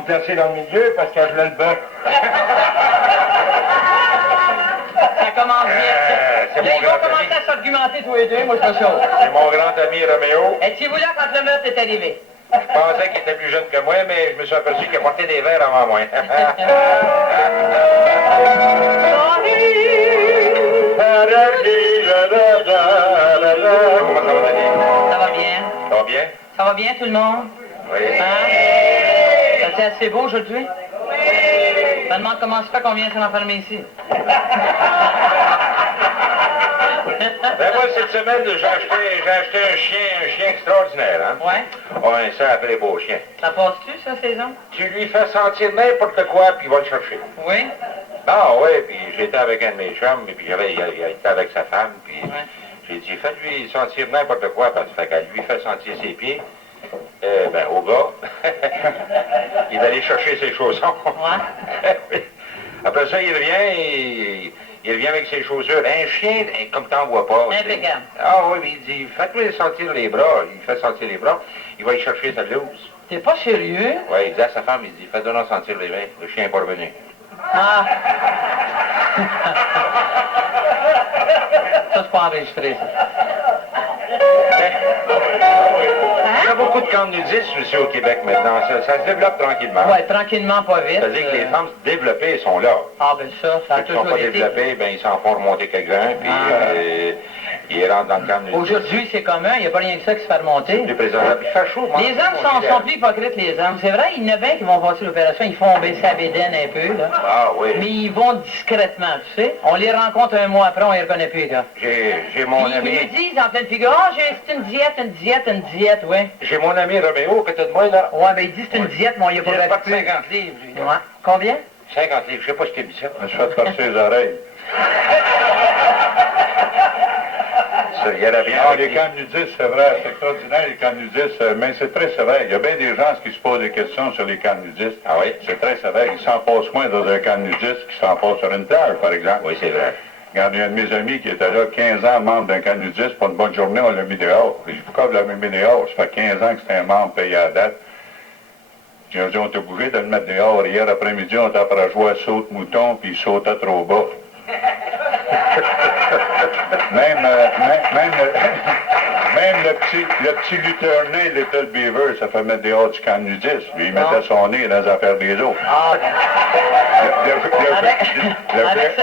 me placer dans le milieu parce que je voulais le bœuf. Ça commence bien. Là, ils vont commencer à s'argumenter tous les deux, moi je suis chaud. C'est mon grand ami Roméo. Étiez-vous là quand le meurtre est arrivé? Je pensais qu'il était plus jeune que moi, mais je me suis aperçu qu'il portait des verres avant moi. Comment ça va, Denis? Ça va bien? Ça va bien? Ça va bien tout le monde? Oui. Hein? C'est assez beau aujourd'hui? Oui. Je me demande comment ça fait qu'on vient s'enfermer ici. Ben moi, cette semaine, j'ai acheté un chien extraordinaire, hein? Ouais? Ouais, ça, après beau chien. Ça passe-tu, ça, saison? Tu lui fais sentir n'importe quoi, puis il va le chercher. Oui? Ah oui, puis j'étais avec un de mes chums, et puis il était avec sa femme, puis Ouais. j'ai dit, faites-lui sentir n'importe quoi, parce qu'elle lui fait sentir ses pieds. Ben, au gars, il est allé chercher ses chaussons. Ouais? Après ça, il revient avec ses chaussures. Un chien, comme t'en vois pas. Impeccable. Ah oui, mais il dit, faites-lui sentir les bras. Il fait sentir les bras, il va y chercher sa blouse. T'es pas sérieux? Oui, il dit à sa femme, il dit, faites-le sentir les mains. Le chien n'est pas revenu. Ah! Ça, c'est pas enregistré, ça. Il y a beaucoup de camps nudistes aussi au Québec maintenant. Ça se développe tranquillement. Ouais, tranquillement, pas vite. C'est-à-dire que les femmes développées sont là. Ah, ben ça a Ceux qui ne sont toujours pas été. développés, ben, ils s'en font remonter quelqu'un, puis ils rentrent dans le camp nudiste. Aujourd'hui, c'est commun, il n'y a pas rien que ça qui se fait remonter. Plus présentable. Il fait chaud, moi. Les hommes sont plus hypocrites, les hommes. C'est vrai, il y en a bien qui vont passer l'opération, ils font baisser la bédaine un peu, là. Ah oui. Mais ils vont discrètement, tu sais. On les rencontre un mois après, on les reconnaît plus, là. J'ai mon Ils ami... nous disent en pleine figure, ah, c'est une diète, ouais. J'ai mon ami Roméo, côté de moi, là. Ouais, ben il dit c'est une diète, mais on y a pas Il a pas de plus. 50 livres, lui. Ouais. Combien? 50 livres, je sais pas ce qu'il dit ça. Je me suis fait percer les oreilles. Ça, il y a bien Ah, avec les lui. camps nudistes, c'est vrai, c'est extraordinaire, les camps nudistes, mais c'est très sévère. Il y a bien des gens qui se posent des questions sur les camps nudistes. Ah oui? C'est très sévère. Ils s'en passent moins dans un camp nudiste qu'ils s'en passent sur une plage, par exemple. Oui, c'est vrai. Regarde, il y a un de mes amis qui était là, 15 ans, membre d'un camp nudiste, pour une bonne journée, on l'a mis dehors. J'ai dit, pourquoi vous l'avez mis dehors? Ça fait 15 ans que c'était un membre payé à la date. J'ai dit, on était obligé de le mettre dehors. Hier après-midi, on était après à jouer à saute-mouton, puis il sautait trop bas. Même le petit luthernais, Little Beaver, ça fait mettre dehors du camp nudiste. Lui, il mettait son nez dans les affaires des autres. Ah,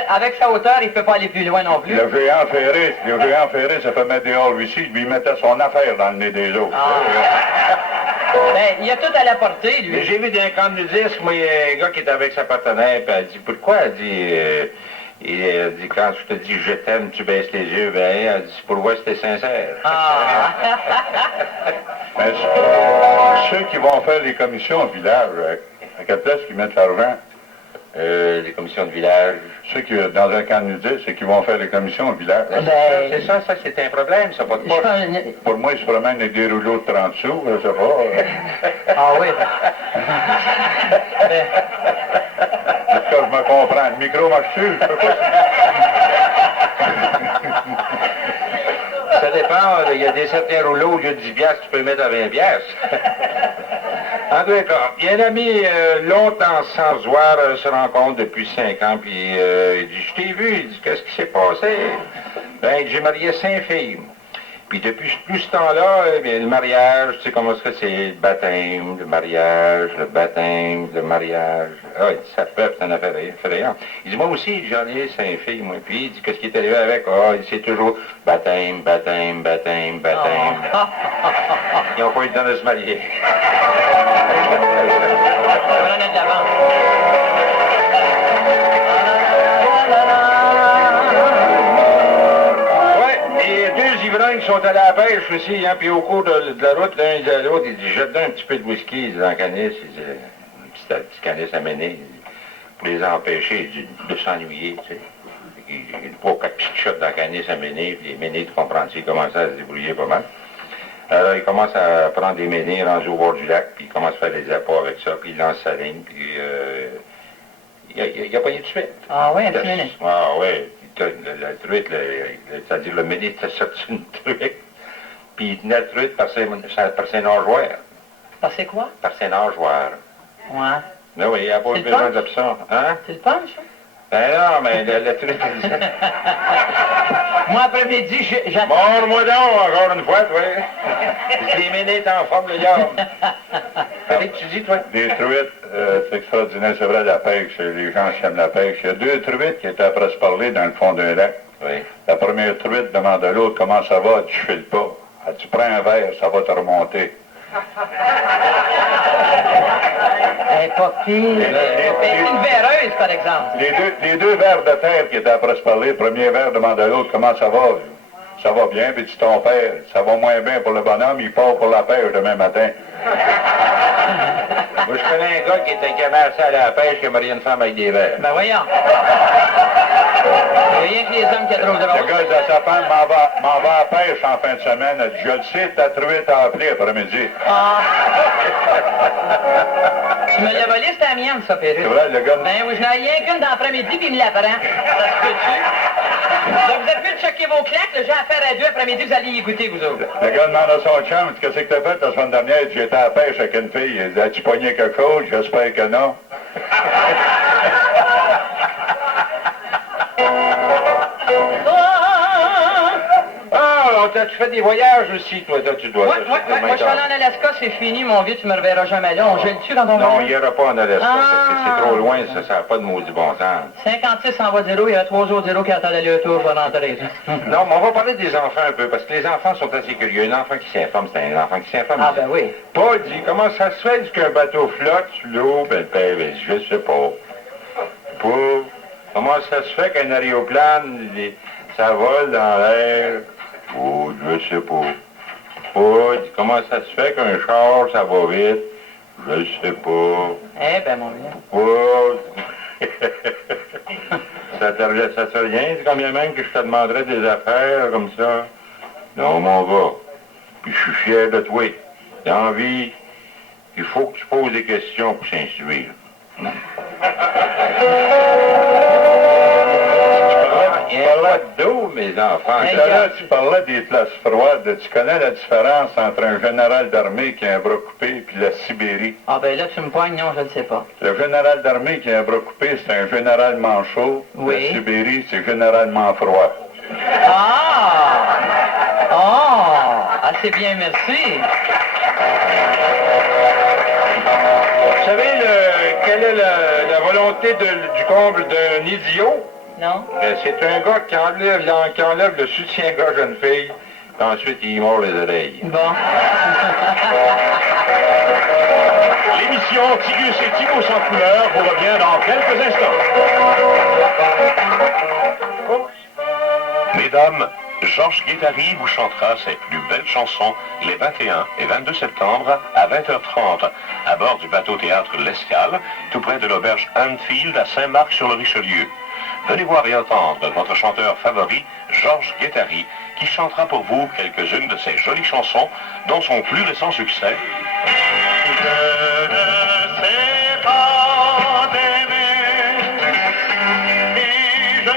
avec sa hauteur, il ne peut pas aller plus loin non plus. Le géant ferré, ça fait mettre dehors lui aussi. Lui, il mettait son affaire dans le nez des autres. Ben, il a tout à la portée, Mais lui. j'ai vu dans un camp nudiste, moi, il y a un gars qui était avec sa partenaire, puis elle dit, pourquoi? Elle dit, quand je te dis je t'aime, tu baisses les yeux, ben, elle dit, pour moi, c'était sincère. Ah. Mais ceux qui vont faire les commissions au village, à quelle place qu'ils mettent l'argent? Les commissions de village. Ceux qui, dans un camp nudiste, ceux qui vont faire les commissions au village. C'est ça, c'est un problème, ça, pas de poche. Pour moi, ils se promènent avec des rouleaux de 30 sous, je sais pas. Ah oui. En tout cas, je me comprends. Le micro marche-tu? Je peux pas... Ça dépend, il y a des certains rouleaux, au lieu de 10 piastres, tu peux le mettre à 20 piastres. En tout cas, il y a un ami longtemps sans se voir, se rencontre depuis 5 ans, puis il dit, je t'ai vu, il dit, qu'est-ce qui s'est passé? Ben, j'ai marié 5 filles. Puis depuis tout ce temps-là, eh bien, le mariage, tu sais comment c'est, le baptême, le mariage, le baptême, le mariage. Ah, il dit, ça peut, c'est une affaire effrayante. Il dit, moi aussi, j'en ai 5 filles, moi. Puis il dit, qu'est-ce qui est arrivé avec? Ah, c'est toujours baptême, baptême, baptême, baptême. Ils n'ont pas eu le temps de se marier. Prenez de l'avance. Ils sont allés à la pêche aussi, hein, puis au cours de la route, l'un dit à l'autre, il dit, jette un petit peu de whisky dans la canisse, il dit, une petite canisse à mener, pour les empêcher de s'ennuyer, tu sais. Il prend 4 petites shots dans la canisse à mener, puis les ménés, tu comprends-tu, ils commencent à se débrouiller pas mal. Alors, il commence à prendre des ménés rendus au bord du lac, puis il commence à faire des appâts avec ça, puis il lance sa ligne, puis il a pogné de suite. Ah oui, un petit méné. Ah oui. La truite, c'est-à-dire le méné était sorti une truite, puis il tenait la truite par ses nageoires. Par c'est quoi? Par ses nageoires. Ouais. Non, oui, il n'y a pas C'est le besoin punch? d'option. Hein? C'est le punch, ça? Ben non, mais le truc... Moi, après-midi, j'attends. Montre-moi donc, encore une fois, toi. Les minutes en forme, le gars. Qu'est-ce que tu dis, toi? Des truites, c'est extraordinaire, c'est vrai, la pêche, les gens qui aiment la pêche. Il y a deux truites qui étaient après se parler dans le fond d'un lac. Oui. La première truite demande à l'autre comment ça va, tu files pas. Elle dit, prends un verre, ça va te remonter. Elle est pas pire. C'est une verreuse, par exemple. Les deux vers de terre qui étaient après se parler, le premier vers demande à l'autre comment ça va. Ça va bien, puis dit ton père, ça va moins bien pour le bonhomme, il part pour la pêche demain matin. Moi, je connais un gars qui était commencé à aller à la pêche qui marié une femme avec des verres. Ben voyons. Il n'y a rien que les hommes qui a trop de Le drôle. gars dit à sa femme, m'en va à la pêche en fin de semaine. Elle dit, je le sais, ta truite a appelé après-midi. Ah. Tu me l'as volé, c'était la mienne, ça, Pérus. C'est vrai, le gars... Ben oui, je n'en ai rien qu'une dans l'après-midi, puis il me l'apprend. Ça se peut-tu? Donc, vous avez pu checker vos claques, j'ai affaire à deux après-midi, vous allez y goûter, vous autres. Le gars demande à son chum, qu'est-ce que t'as fait la semaine dernière? Il dit, j'étais à la pêche avec une fille. Il dit, as-tu pogné quelque chose? J'espère que non. Ah, tu fais des voyages aussi, toi, tu dois. Ouais, moi, je suis allé en Alaska, c'est fini, mon vieux, tu me reverras jamais là. On gèle dessus quand on va Non, là? il n'y aura pas en Alaska, parce que Ah. c'est trop loin, ça n'a pas de maudit bon sens. 56 en voie de zéro, il y a 3 autres zéros qui attendent d'aller au tour pour rentrer. Non, mais on va parler des enfants un peu, parce que les enfants sont assez curieux. Un enfant qui s'informe, c'est un enfant qui s'informe. Ah ben oui. Paul dit, comment ça se fait qu'un bateau flotte sur l'eau? Ben, le père, ben, je sais pas. Paul, comment ça se fait qu'un aéroplane, ça vole dans l'air? Oh, je sais pas. Paul dit, comment ça se fait qu'un char, ça va vite? Je sais pas. Eh ben, mon vieux. Paul, ça te rien, c'est combien même que je te demanderais des affaires comme ça? Non, mon gars. Puis je suis fier de toi. Dans la vie, il faut que tu poses des questions pour s'instruire. Il n'y a pas d'eau, mes enfants. Hey, Là, tu parlais des places froides. Tu connais la différence entre un général d'armée qui a un bras coupé et la Sibérie? Ah ben là, tu me poignes, non, je ne sais pas. Le général d'armée qui a un bras coupé, c'est un général manchot. Oui. La Sibérie, c'est généralement froid. Ah! Ah, c'est bien, merci. Vous savez, quelle est la volonté du comble d'un idiot? Non? C'est un gars qui enlève le soutien-gorge à une fille, puis ensuite il mord les oreilles. Bon. L'émission Tigus et Thibaut sans couleur vous revient dans quelques instants. Mesdames, Georges Guettari vous chantera ses plus belles chansons les 21 et 22 septembre à 20h30 à bord du bateau-théâtre L'Escale, tout près de l'auberge Anfield à Saint-Marc-sur-le-Richelieu. Venez voir et entendre votre chanteur favori, Georges Guettari, qui chantera pour vous quelques-unes de ses jolies chansons, dont son plus récent succès. Je ne sais pas t'aimer, et je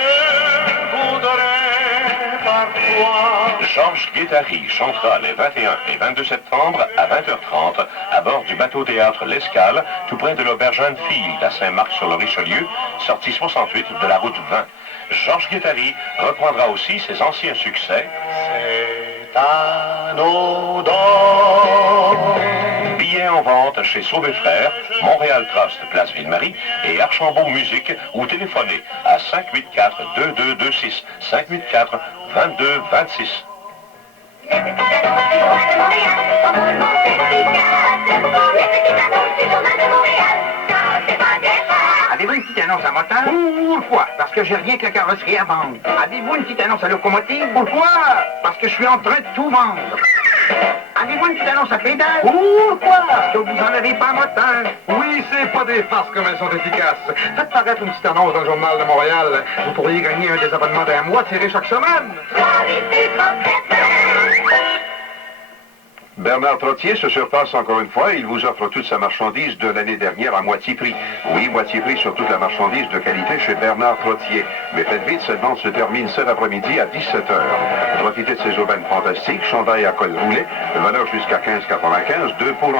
voudrais parfois. Georges Guettari chantera les 21 et 22 septembre à 20h30 à bord du bateau-théâtre L'Escale, tout près de l'auberge Anfield à Saint-Marc-sur-le-Richelieu, sortie 68 de la route 20. Georges Guettari reprendra aussi ses anciens succès. C'est anodin. Billets en vente chez Sauvé Frères, Montréal Trust, Place Ville-Marie et Archambault Musique ou téléphonez à 584-2226, 584-2226. Avez-vous une petite annonce à moteur? Pourquoi? Parce que j'ai rien que la carrosserie à vendre. Avez-vous une petite annonce à locomotive? Pourquoi? Parce que je suis en train de tout vendre. Avez-vous une petite annonce à pédale? Pourquoi? Parce que vous n'en avez pas à moteur. Oui, c'est pas des farces comme elles sont efficaces. Faites paraître une petite annonce dans le Journal de Montréal. Vous pourriez gagner un des abonnements d'un mois tiré chaque semaine. Bernard Trottier se surpasse encore une fois. Il vous offre toute sa marchandise de l'année dernière à moitié prix. Oui, moitié prix sur toute la marchandise de qualité chez Bernard Trottier. Mais faites vite, cette vente se termine cet après-midi à 17h. Profitez de ces aubaines fantastiques. Chandail à col roulé, valeur jusqu'à 15,95, 2 pour 1.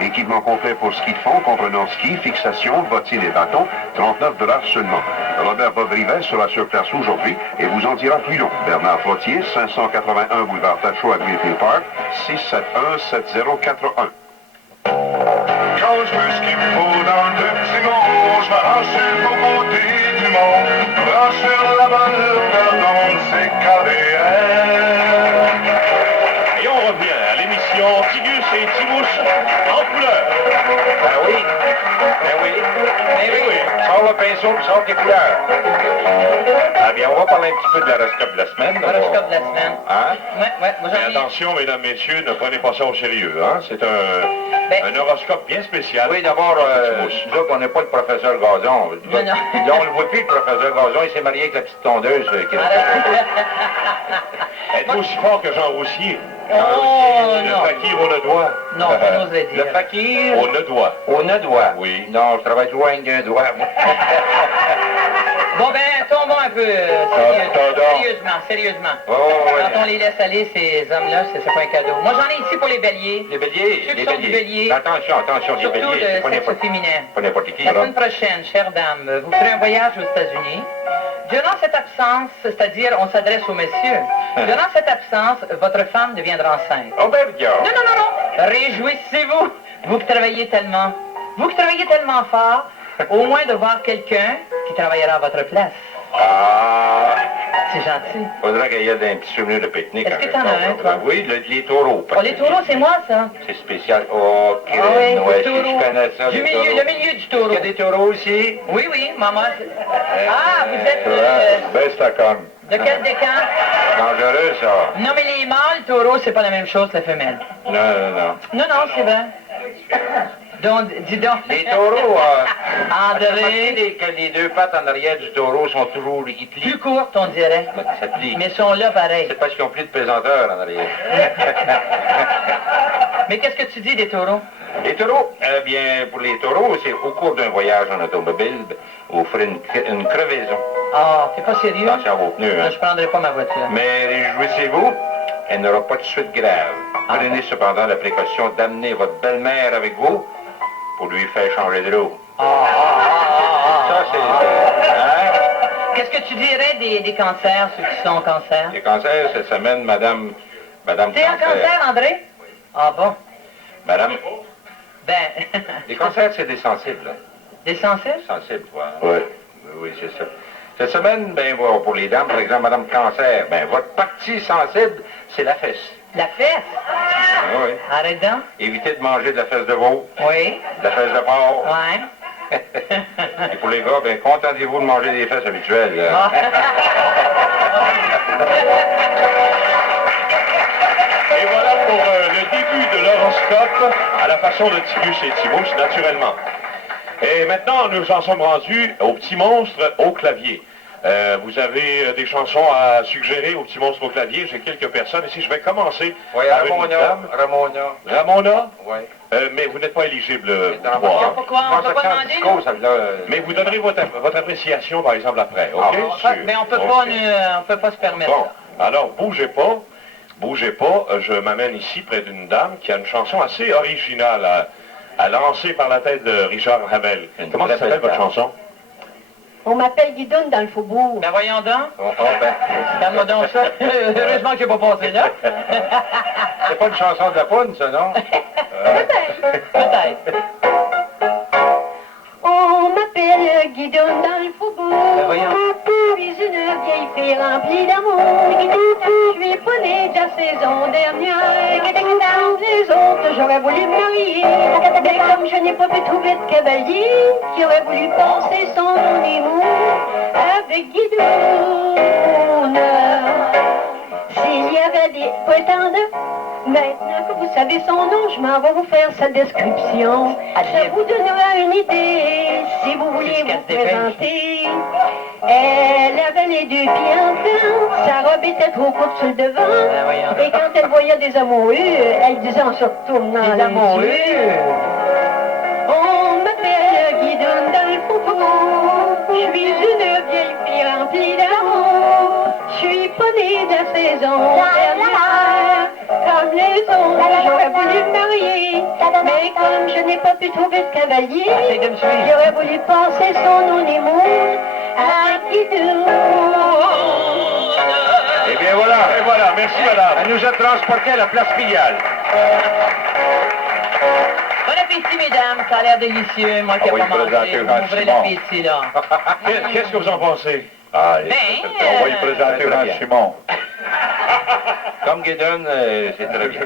Équipement complet pour ski de fond, comprenant ski, fixation, bottines et bâtons, 39 $ seulement. Robert Bob-Rivet sera sur place aujourd'hui et vous en dira plus long. Bernard Trottier, 581 boulevard Tacho à Greenfield Park, 671-7041. Quand je veux ski pour dans le petit monde, je m'arrache sur au côté du monde. Je m'arrache sur la balle, pardon, c'est KDR. Et on revient à l'émission Tigus et Tibouche en couleur. Ben oui. Ben oui. Ben oui. Sors le pinceau puis sors tes couleurs. Ah bien, on va parler un petit peu de l'horoscope de la semaine. L'horoscope de la semaine. Hein? Ouais, moi Mais j'en ai... attention, mesdames, messieurs, ne prenez pas ça au sérieux. Hein? C'est un horoscope bien spécial. Oui, d'abord, nous autres, on n'est pas le professeur Gazon. Non, non. Là, on le voit plus, le professeur Gazon. Il s'est marié avec la petite tondeuse. Êtes-vous aussi fort que Jean Roussier? Oh, Le non. fakir au doigt. Non, on n'osait dire. Le fakir. Au doigt. Au doigt. Oui. Non, je travaille toujours avec un doigt, moi. Bon ben, tombons un peu sérieusement. Oh, ouais. Quand on les laisse aller, ces hommes-là, c'est pas un cadeau. Moi, j'en ai ici pour les béliers. Les béliers. Ceux qui les sont du bélier. Attention, les Surtout béliers. de C'est pas sexe n'importe féminin. pas n'importe qui, La là. semaine prochaine, chère dame, vous ferez un voyage aux États-Unis. Durant cette absence, c'est-à-dire, on s'adresse aux messieurs. Durant cette absence, votre femme deviendra enceinte. Oh, ben, regarde. Non. Réjouissez-vous. Vous qui travaillez tellement. Vous qui travaillez tellement fort, au moins de voir quelqu'un qui travaillera à votre place. Ah, C'est gentil. faudrait qu'il y ait un petit souvenir de pique-nique. Est-ce que t'en as un, toi? Oui, les taureaux. Oh, les taureaux, c'est moi, ça. C'est spécial. Oh, Ah oui, ouais, les je taureaux. connais ça. Du les milieu, taureaux. le milieu du taureau. Il y a des taureaux aussi? Oui, maman. Ah, vous êtes Ben, c'est comme. de quel décan? Dangereux, ça. Non, mais les mâles taureaux, c'est pas la même chose que la femelle. Non. Non, c'est vrai. Donc, dis donc. Les taureaux, André, que les deux pattes en arrière du taureau sont toujours ils plient. plus courte, on dirait. Ça plie. Mais sont là pareil. C'est parce qu'ils ont plus de pesanteur en arrière. Mais qu'est-ce que tu dis des taureaux? Les taureaux, eh bien, pour les taureaux, c'est au cours d'un voyage en automobile, vous ferez une crevaison. Ah, t'es pas sérieux? Attention à vos pneus, hein. Je prendrai pas ma voiture. Mais réjouissez-vous, elle n'aura pas de suite grave. Prenez cependant la précaution d'amener votre belle-mère avec vous pour lui faire changer de l'eau. Ça, c'est... Hein? Qu'est-ce que tu dirais des cancers, ceux qui sont en cancer? Les cancers, cette semaine, Madame T'es en cancer, André? Ah bon? Madame, Ben, les cancers, c'est des sensibles. Là. des sensibles? Sensibles, quoi. Oui. Oui, c'est ça. Cette semaine, ben, pour les dames, par exemple, Madame Cancer, ben, votre partie sensible, c'est la fesse. La fesse? Ah oui. Arrête donc. Évitez de manger de la fesse de veau, Oui. de la fesse de porc. Ouais. Et pour les gars, ben, contentez-vous de manger des fesses habituelles. Là. Et voilà pour le début de l'horoscope à la façon de Tigus et Tibouche, naturellement. Et maintenant, nous en sommes rendus au petit monstre au clavier. Vous avez des chansons à suggérer au petit monstre au clavier. J'ai quelques personnes ici. Je vais commencer Oui, par une Ramona. dame. Ramona. Ramona? Oui. Mais vous n'êtes pas éligible Dans pour boire. Pourquoi? On peut pas demander, disco, nous? celle-là. Mais vous donnerez votre appréciation, par exemple, après. OK? Mais on peut OK. pas, on peut pas se permettre Bon, ça. alors, bougez pas, je m'amène ici près d'une dame qui a une chanson assez originale à lancer par la tête de Richard Ravel. Comment ça s'appelle votre chanson? On m'appelle Guidoune dans le faubourg. Ben voyons donc. Ben, Calme-moi donc ça. Heureusement que j'ai pas passé là. c'est pas une chanson de la poune, ça, non? Peut-être. On m'appelle Guidoune dans le faubourg. Ben voyons. Je suis une vieille fille remplie d'amour. Je suis pas née de la saison dernière. Comme les autres, j'aurais voulu me marier. Mais comme je n'ai pas pu trouver de cavalier, qui aurait voulu passer son honeymoon avec Guidoune. Si il y avait des prétendants. Maintenant que vous savez son nom, je m'en vais vous faire sa description. Ça vous donnera une idée si vous vouliez vous présenter. Elle avait les 2 pieds en dedans, sa robe était trop courte sur le devant. Et quand elle voyait des amoureux, elle disait en se retournant les yeux. On m'appelle Guidoune dans le faubourg. Je suis une vieille fille remplie d'amour. Je suis pas née de la saison dernière. Comme les autres, j'aurais voulu me marier. Mais comme je n'ai pas pu trouver de cavalier, j'aurais voulu passer son honeymoon à Guidoune. Eh bien voilà. Et voilà, merci madame. Elle nous a transportés à la place Pigalle. Bon appétit, mesdames, ça a l'air délicieux, moi qui On n'ai va pas y mangé. présenter Vous Jean ouvrez Simon. l'appétit, là. Qu'est-ce que vous en pensez? Ah, Ben, on va y présenter très Jean bien. Simon. Comme Guédon, c'est très bien.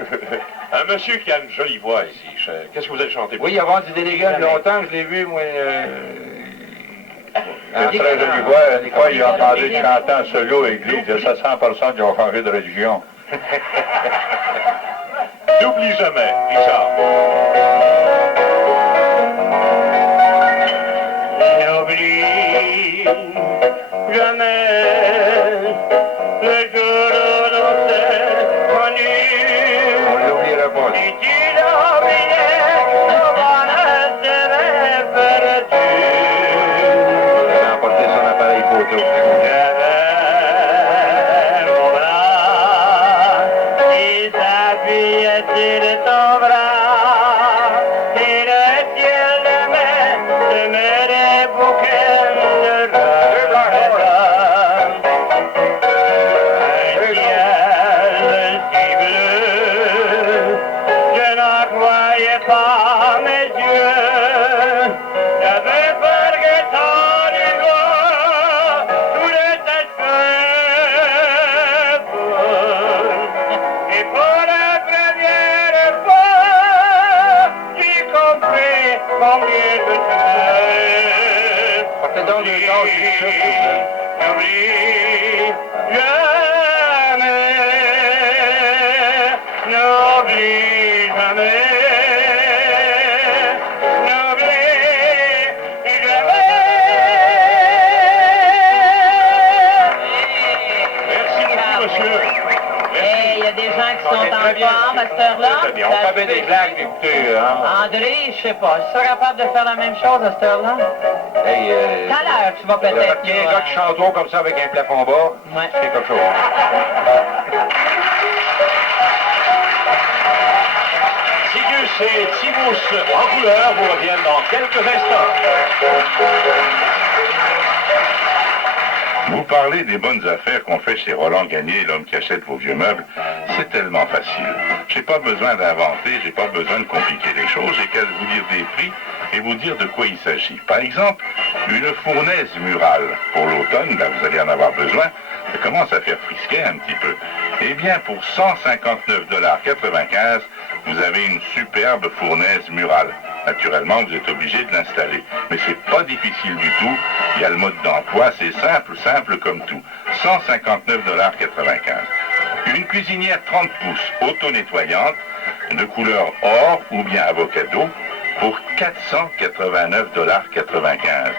Un monsieur qui a une jolie voix ici. Qu'est-ce que vous allez chanter? Oui, avant du délégué, longtemps, je l'ai vu, moi... C'est très joli voix. Une fois, il a entendu chanter en solo à l'église. Il y a 700 personnes qui ont changé de religion. N'oublie jamais, Richard. N'oublie jamais le jour où l'on s'est connu. On l'oubliera pas. Si tu l'oubliais, comment ne serait perdu? Il a emporté son appareil photo. J'avais mon bras qui s'appuyait sur ton bras et le ciel de mes bouquets de roses. Un ciel si bleu, je n'en croyais pas mes yeux. J'avais peur que tant de joie tout s'achève. Et pour la première fois, j'ai compris combien je t'aime. Portez donc les tâches du chef, s'il vous plaît. N'oublie jamais, n'oublie jamais. Merci beaucoup, monsieur. Hey, il y a des gens qui sont en forme à cette heure-là. Très bien. On fait bien des blagues, écoutez, hein. André, je sais pas, je serais capable de faire la même chose à cette heure-là. Hey, Tout à l'heure, tu vas il y a peut-être... pas un gars qui chante haut comme ça avec un plafond bas. Ouais. C'est quelque chose. Sigus et Tibus en couleur vous reviennent dans quelques instants. Vous parlez des bonnes affaires qu'on fait chez Roland Gagné, l'homme qui achète vos vieux meubles. C'est tellement facile. J'ai pas besoin d'inventer, j'ai pas besoin de compliquer les choses. J'ai qu'à vous dire des prix et vous dire de quoi il s'agit. Par exemple, une fournaise murale. Pour l'automne, là, vous allez en avoir besoin. Ça commence à faire frisquet un petit peu. Eh bien, pour 159,95 $, vous avez une superbe fournaise murale. Naturellement, vous êtes obligé de l'installer. Mais c'est pas difficile du tout. Il y a le mode d'emploi, c'est simple comme tout. 159,95 $. Une cuisinière 30 pouces auto-nettoyante de couleur or ou bien avocado pour 489,95 $.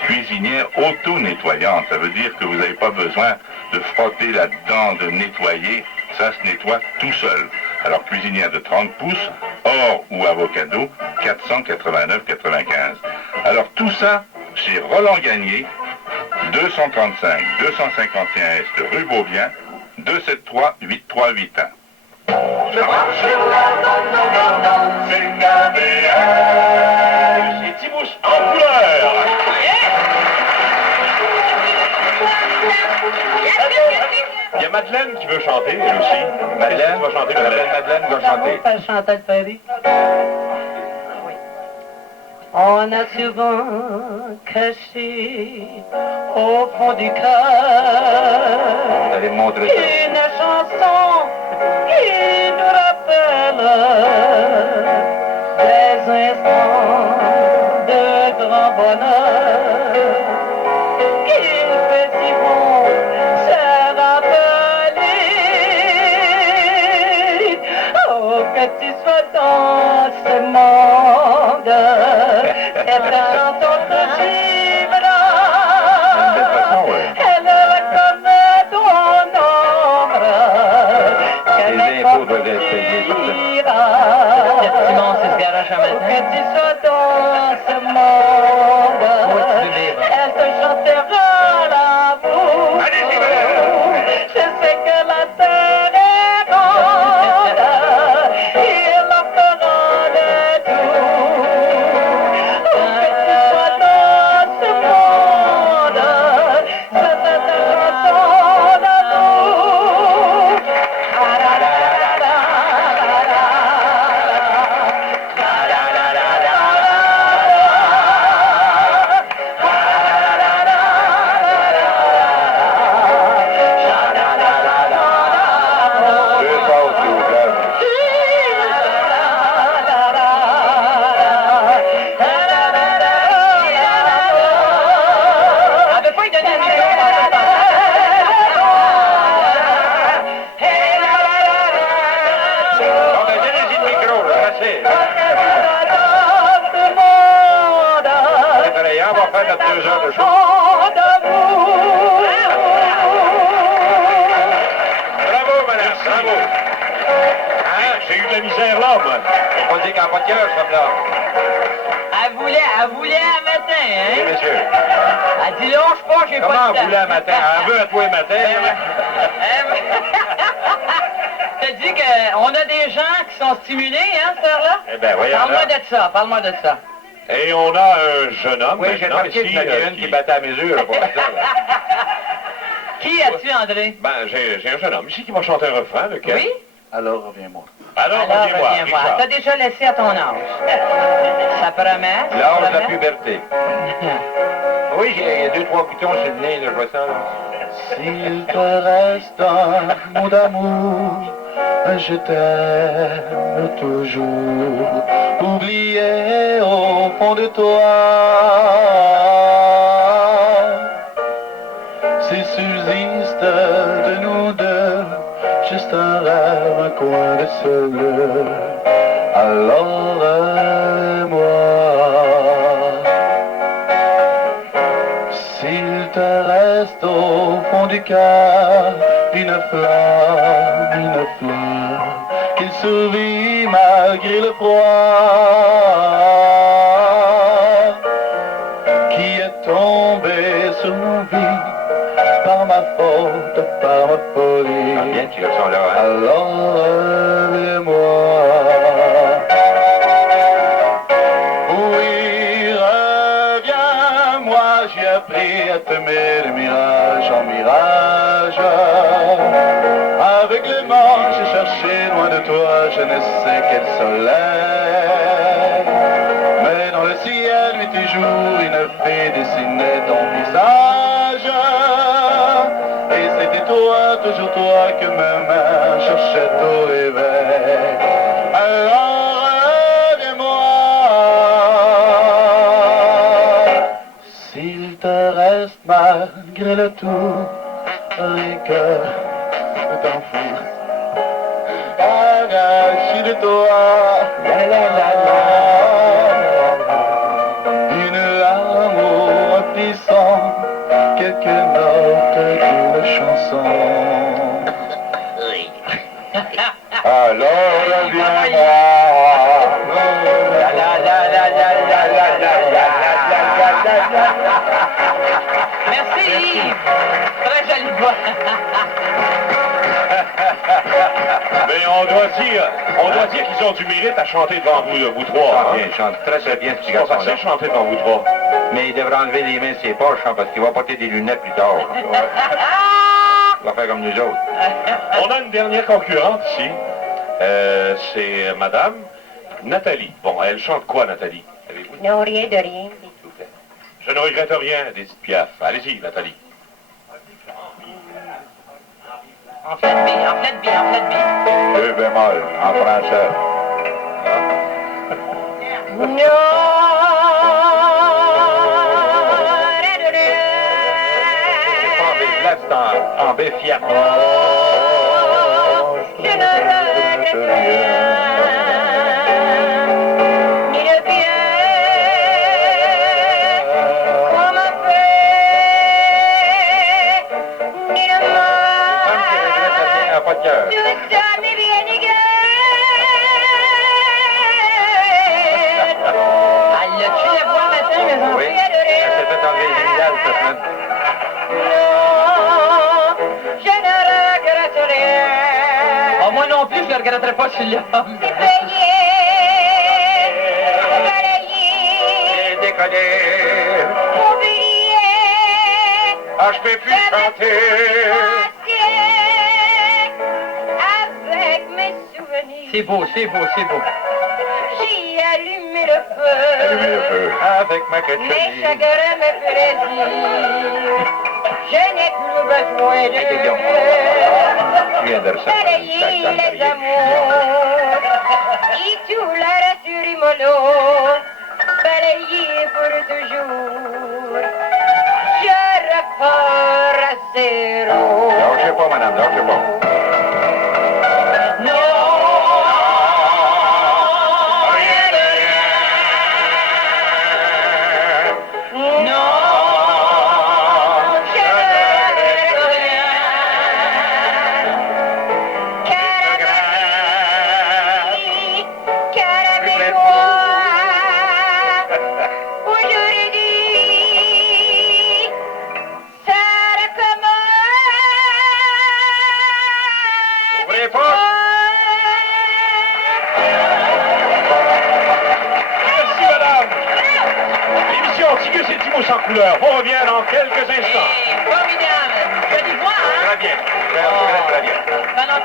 Cuisinière auto-nettoyante, ça veut dire que vous n'avez pas besoin de frotter là-dedans, de nettoyer. Ça se nettoie tout seul. Alors, cuisinière de 30 pouces, or ou avocado, 489,95 $. Alors, tout ça, chez Roland Gagné, 235 251 Est rue Beaubien, 273 8381. C'est Tibus en couleur. Il y a Madeleine qui veut chanter, elle aussi. Madeleine, tu vas chanter, Madeleine. Madeleine va chanter. Faire chanter de Paris. On a souvent caché au fond du cœur Vous allez me montrer ça. une chanson qui nous rappelle des instants de grand bonheur. Il fait si bon se rappeler chantera l'amour. Allez-y, madame. Je sais que la terre est ronde, il leur fera de tout. Pour que tu sois dans ce monde, c'est ta chanson d'amour. Deux pauses, s'il vous plaît. Elle veut pas lui donner un micro. Bon, ben, donnez-y le micro, là, assez. C'est pareil, on va faire notre 2 heures de show. Bravo, madame, bravo. Hein? J'ai eu de la misère là, moi. On dit qu'en pas de cœur, comme là. Elle voulait un matin, Oui, hein? monsieur. Elle dit lâche pas, j'ai pas Comment de vous temps. voulez un matin? Un veut à toi un matin. T'as dit qu'on a des gens qui sont stimulés, hein, cette heure-là? Eh ben, voyons Parle-moi là. de ça, parle-moi de ça. Et on a un jeune homme Oui, j'ai maintenant remarqué ici, qu'il y en a une qui battait à mesure pour ça. là. Qui as-tu, André? Ben, j'ai un jeune homme ici qui va chanter un refrain, lequel? Oui? Alors, reviens-moi. Alors, Alors, reviens-moi, reviens voir. Richard. T'as déjà laissé à ton âge. Ça promet? ça L'âge de la promet? puberté. Oui, il y a 2-3 boutons sur le nez, là, je vois ça. Là. S'il te reste un mot d'amour, je t'aime toujours. Oublié au fond de toi. S'il subsiste de nous deux, juste un rêve, un coin de seul. Alors moi. S'il te reste au fond du cœur une flamme qui survit malgré le froid, qui est tombé sur nos vies par ma faute, par ma folie. Ah, bien, tu garçon là, hein? Alors reviens-moi. Oui, reviens-moi, j'ai appris à t'aimer de mirage en mirage. Avec les manches, j'ai cherché loin de toi, je ne sais quel soleil. Mais dans le ciel, nuit et jour, une fée dessinait ton visage. Et c'était toi, toujours toi, que ma main cherchait au réveil. Alors reviens-moi. S'il te reste malgré le tout, rien que de t'en fous. Arraché de toi, la la la la. Une amour puissant, quelques notes d'une chanson. Alors reviens-moi. La la la la la la la la la la la. Merci, Yves. Très jolie voix. Mais on doit dire qu'ils ont du mérite à chanter devant vous trois. Ah, Hein? bien, il chante très très bien, ce petit C'est pas garçon-là. facile de chanter devant vous trois. Mais il devrait enlever les mains de ses poches, hein, parce qu'il va porter des lunettes plus tard. Il va faire comme nous autres. On a une dernière concurrente ici. C'est Madame Nathalie. Bon, elle chante quoi, Nathalie? Avez-vous? Non, rien de rien. S'il vous plaît. Je ne regrette rien d'Edith Piaf. Allez-y, Nathalie. En flat B, en flat B, en flat B. Deux bémol, en français. C'est pas en B flat, c'est en B fiat. Je ne regrette rien, ni le bien qu'on m'a fait, ni le Femme qui regrette rien n'a pas de cœur. tout ça m'est bien égal. Elle l'a-tu la voix matin, mes enfants? Oui, elle s'est fait enlever les initiales cette semaine. regretterai pas celui-là. J'ai déconné. Ah, je peux plus chanter. Avec mes souvenirs. C'est beau, c'est beau, c'est beau. J'ai allumé le feu. Allumez le feu. Avec ma Mes queue. chagrins me plaisir. Je n'ai plus besoin de Tu viens de recevoir une balayer taxe dans le les parier. amours. Et tout la rassure et mono. Balayer pour toujours. Je repars à zéro. Lâchez pas, madame, lâchez pas. Ouvrez pas. Merci, madame. L'émission Tigus et Timos en couleur. On revient dans quelques instants. Formidable. Jolie voix, hein? Très bien. Très bien.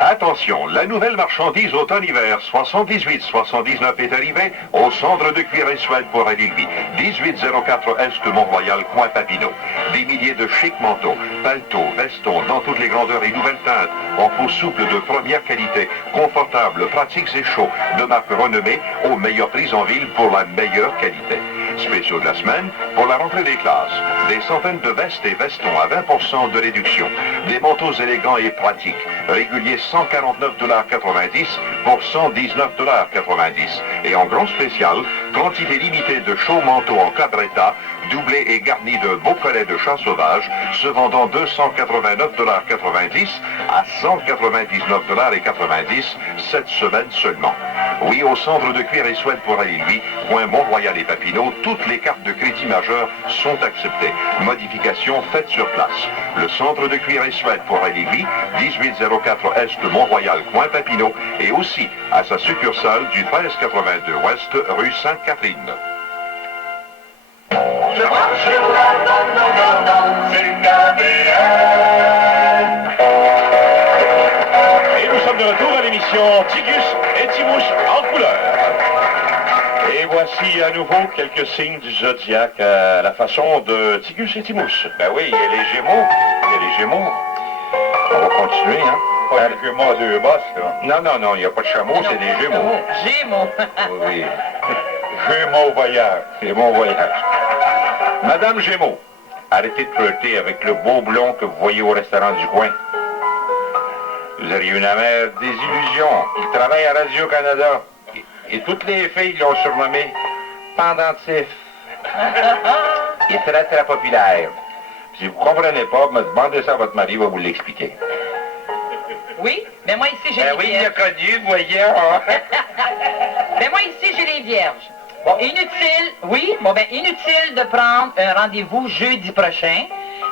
Attention, la nouvelle marchandise automne-hiver 78-79 est arrivée au centre de cuir et suède pour Alilvi. 1804 Est Mont-Royal, coin Papineau. Des milliers de chic manteaux, paletots, vestons dans toutes les grandeurs et nouvelles teintes, en peau souple de première qualité, confortables, pratiques et chauds, de marque renommée, aux meilleurs prix en ville pour la meilleure qualité. Spéciaux de la semaine, pour la rentrée des classes, des centaines de vestes et vestons à 20% de réduction, des manteaux élégants et pratiques, réguliers 149,90 $ pour 119,90 $. Et en grand spécial, quantité limitée de chauds manteaux en cabretta, doublés et garnis de beaux collets de chat sauvage, se vendant 289,90 $ à 199,90 $ cette semaine seulement. Oui, au centre de cuir et suède pour Alilvi, coin Mont-Royal et Papineau, toutes les cartes de crédit majeures sont acceptées. Modifications faites sur place. Le centre de cuir et suède pour Alilvi, 1804 Est Mont-Royal, coin Papineau, et aussi à sa succursale du 1382 Ouest, rue Sainte-Catherine. Et nous sommes de retour à l'émission Tigus et Timos en couleur. Et voici à nouveau quelques signes du zodiaque à la façon de Tigus et Timos. Ben oui, il y a les Gémeaux. Il y a les Gémeaux. On va continuer, hein? Pas les Gémeaux à deux bosses, là. Non, il n'y a pas de chameau, c'est des Gémeaux. Gémeaux. Oui, Gémeaux voyage. c'est mon voyage. Madame Gémeaux, arrêtez de flirter avec le beau blond que vous voyez au restaurant du coin. Vous auriez une amère désillusion. Il travaille à Radio-Canada. Et toutes les filles l'ont surnommé pendentif. Il est très, très populaire. Si vous ne comprenez pas, me demandez ça à votre mari, il va vous l'expliquer. Oui, mais moi ici j'ai Ben les oui, il a vierges. connu, vous voyez. Hein? Mais moi ici j'ai les vierges. Bon, inutile, oui, bon ben inutile de prendre un rendez-vous jeudi prochain,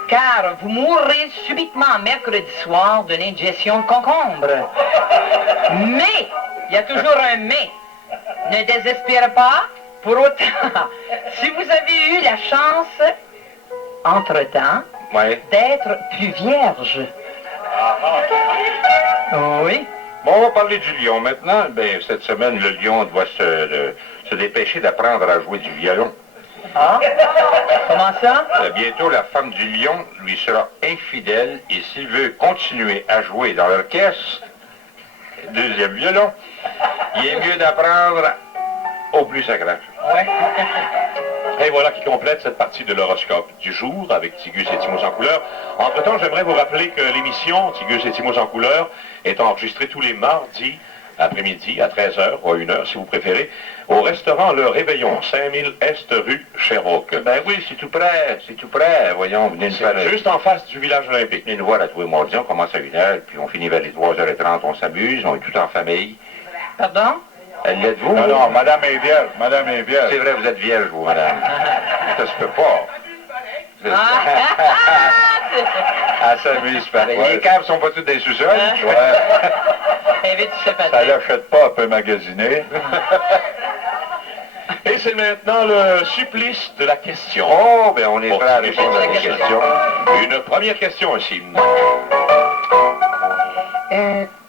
car vous mourrez subitement mercredi soir d'une ingestion de concombre. Mais, il y a toujours un mais. Ne désespérez pas, pour autant, si vous avez eu la chance, entre-temps, Ouais. d'être plus vierge. Oui. Bon, on va parler du lion maintenant. Ben, cette semaine, le lion doit se dépêcher d'apprendre à jouer du violon. Ah? Comment ça? Bientôt, la femme du lion lui sera infidèle et s'il veut continuer à jouer dans l'orchestre, deuxième violon, il est mieux d'apprendre au plus sacré. Ouais. Et voilà qui complète cette partie de l'horoscope du jour avec Tigus et Timos en couleur. Entre-temps, j'aimerais vous rappeler que l'émission Tigus et Timos en couleur est enregistrée tous les mardis après-midi à 13h ou à 1h si vous préférez, au restaurant Le Réveillon, 5000 Est rue Sherbrooke. Ben oui, c'est tout près, c'est tout près. Voyons, venez nous faire... C'est juste en face du village olympique. Venez nous voir à tous les mardis, on commence à 1h, puis on finit vers les 3h30, on s'amuse, on est tout en famille. Pardon? L'êtes-vous? Non, non, madame est vierge, madame est vierge. C'est vrai, vous êtes vierge, vous, madame. Ça se peut pas. Ah, Elle s'amuse pareil. Ouais. Les caves sont pas toutes des sous-sols. Hein? Ouais. Invite Ça Patrick. l'achète pas, un peu magasiné. Et c'est maintenant le supplice de la question. Oh, ben on est Bon, prêt à c'est répondre à la vos question. questions. Une première question aussi.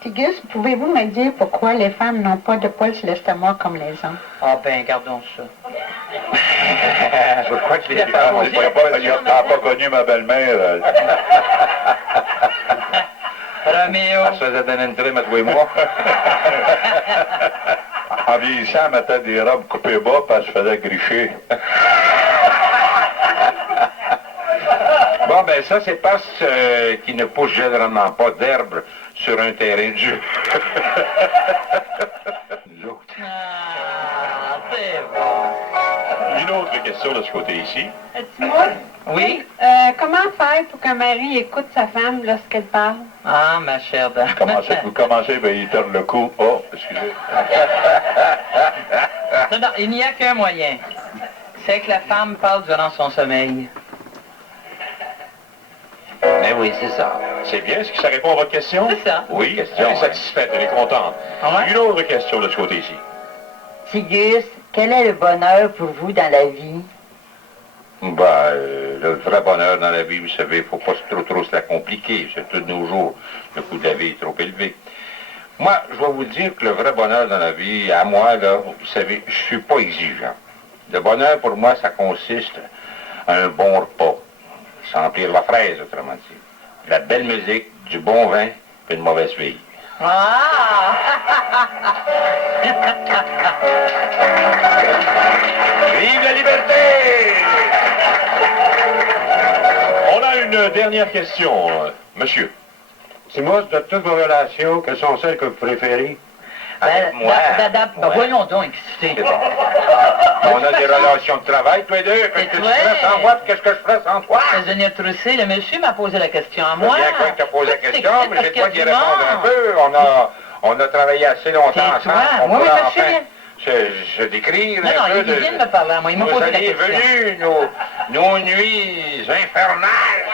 Tigus, pouvez-vous me dire pourquoi les femmes n'ont pas de poils sur l'estomac comme les hommes? Ah ben, gardons ça. Pourquoi que les Il a pas femmes osé. n'ont pas Il n'a pas connu ma belle-mère. Roméo. Elle se faisait donner une trim à tous les mois. En vieillissant, elle mettait des robes coupées bas, puis elle se faisait gricher. Bon, ben ça, c'est parce qu'il ne pousse généralement pas d'herbe sur un terrain de jeu. Nous autres. Ah, c'est bon. Une autre question de ce côté ici. Oui? Comment faire pour qu'un mari écoute sa femme lorsqu'elle parle? Ah, ma chère dame. Vous commencez, ben, il tourne le cou. Oh, excusez. Non, non, il n'y a qu'un moyen. C'est que la femme parle durant son sommeil. Ben oui, c'est ça. C'est bien, est-ce que ça répond à votre question? C'est ça. Oui, Question, elle est ouais. satisfaite, elle est contente. Ouais. Une autre question de ce côté ici. Tigus, quel est le bonheur pour vous dans la vie? Ben, le vrai bonheur dans la vie, vous savez, il ne faut pas trop se la compliquer. C'est tout de nos jours. Le coût de la vie est trop élevé. Moi, je vais vous dire que le vrai bonheur dans la vie, à moi, là, vous savez, je suis pas exigeant. Le bonheur, pour moi, ça consiste à un bon repas. S'emplir la fraise, autrement dit. De la belle musique, du bon vin, puis une mauvaise fille. Ah! Vive la liberté! On a une dernière question, monsieur. Dis-moi, de toutes vos relations, quelles sont celles que vous préférez? Avec moi. Ben, voyons donc, excusez. C'est bon. On a des relations de travail, tous les deux. Qu'est-ce que tu Ouais. ferais sans moi, puis qu'est-ce que je ferais sans toi? Ingénieur Troussé, le monsieur m'a posé la question à Je moi. veux bien croire que tu as posé la C'est question, que mais c'est j'ai parce pas d'y qu'il y a du répondre un monde. peu. On a travaillé assez longtemps C'est ensemble. toi. On Oui, pourra mais monsieur, enfin se décrire Non, un non, peu il vient de me parler à moi, il m'a nos posé la années question. venues, nos nuits infernales.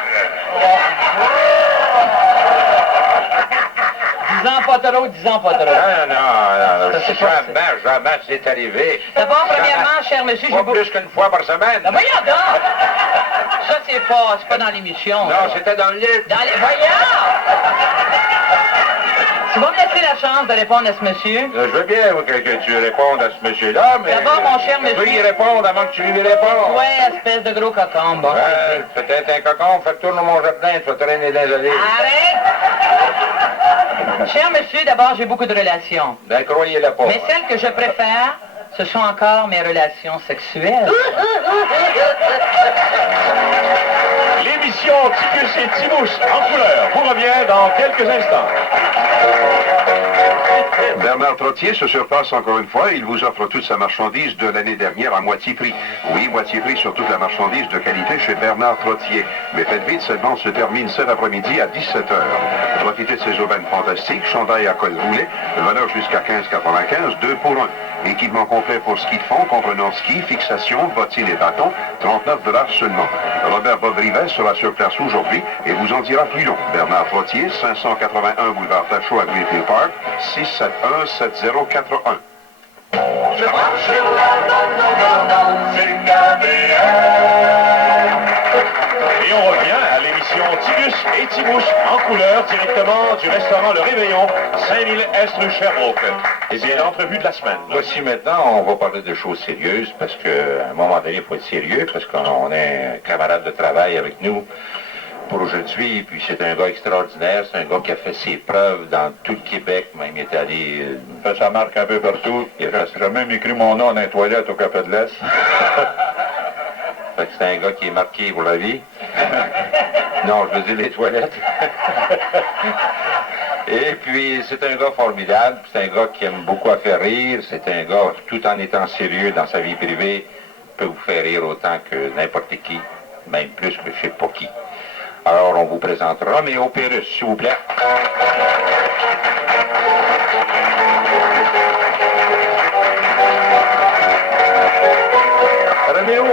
Disons pas trop, disons pas trop. Non, Ça, c'est pas jamais c'est arrivé. D'abord, premièrement, cher monsieur, Pas plus qu'une fois par semaine. Ben, voyons donc! Ça, c'est pas dans l'émission. Non, ça. c'était dans le lit. Dans les... Voyons! Tu vas me laisser la chance de répondre à ce monsieur? Je veux bien que tu répondes à ce monsieur-là, mais... D'abord, mon cher Tu peux monsieur. y répondre avant que tu lui répondes. Ouais, espèce de gros cocon. Bon, Ouais, peut-être un cocon, fais le tour de mon jardin, tu vas traîner dans les allées. arrête! Cher monsieur, d'abord, j'ai beaucoup de relations. Ben, croyez-le pas. Mais celles que je préfère, ce sont encore mes relations sexuelles. L'émission Tigus et Timous en couleur vous revient dans quelques instants. Bernard Trottier se surpasse encore une fois. Il vous offre toute sa marchandise de l'année dernière à moitié prix. Oui, moitié prix sur toute la marchandise de qualité chez Bernard Trottier. Mais faites vite, cette vente se termine cet après-midi à 17h. Profitez de ces aubaines fantastiques, chandail à col roulé, valeur jusqu'à 15,95, 2 pour 1. Équipement complet pour ski de fond, comprenant ski, fixation, bottines et bâtons, 39 $ seulement. Robert Bob-Rivet sera sur place aujourd'hui et vous en dira plus long. Bernard Trottier, 581 boulevard Tachot à Greenfield Park, 671-7041. Et on revient à l'émission Tigus et Timous en couleur directement du restaurant Le Réveillon, 5000 Est rue Sherbrooke. Et c'est l'entrevue de la semaine. Voici maintenant, on va parler de choses sérieuses, parce qu'à un moment donné, il faut être sérieux, parce qu'on a un camarade de travail avec nous pour aujourd'hui, puis c'est un gars extraordinaire, c'est un gars qui a fait ses preuves dans tout le Québec, même il est allé... Fait sa marque un peu partout. J'ai même écrit mon nom dans les toilettes au Café de l'Est. Fait que c'est un gars qui est marqué pour la vie. Non, je veux dire les toilettes. Et puis, c'est un gars formidable, c'est un gars qui aime beaucoup à faire rire, c'est un gars, tout en étant sérieux dans sa vie privée, peut vous faire rire autant que n'importe qui, même plus que je sais pas qui. Alors, on vous présente Roméo Pérus, s'il vous plaît. Roméo,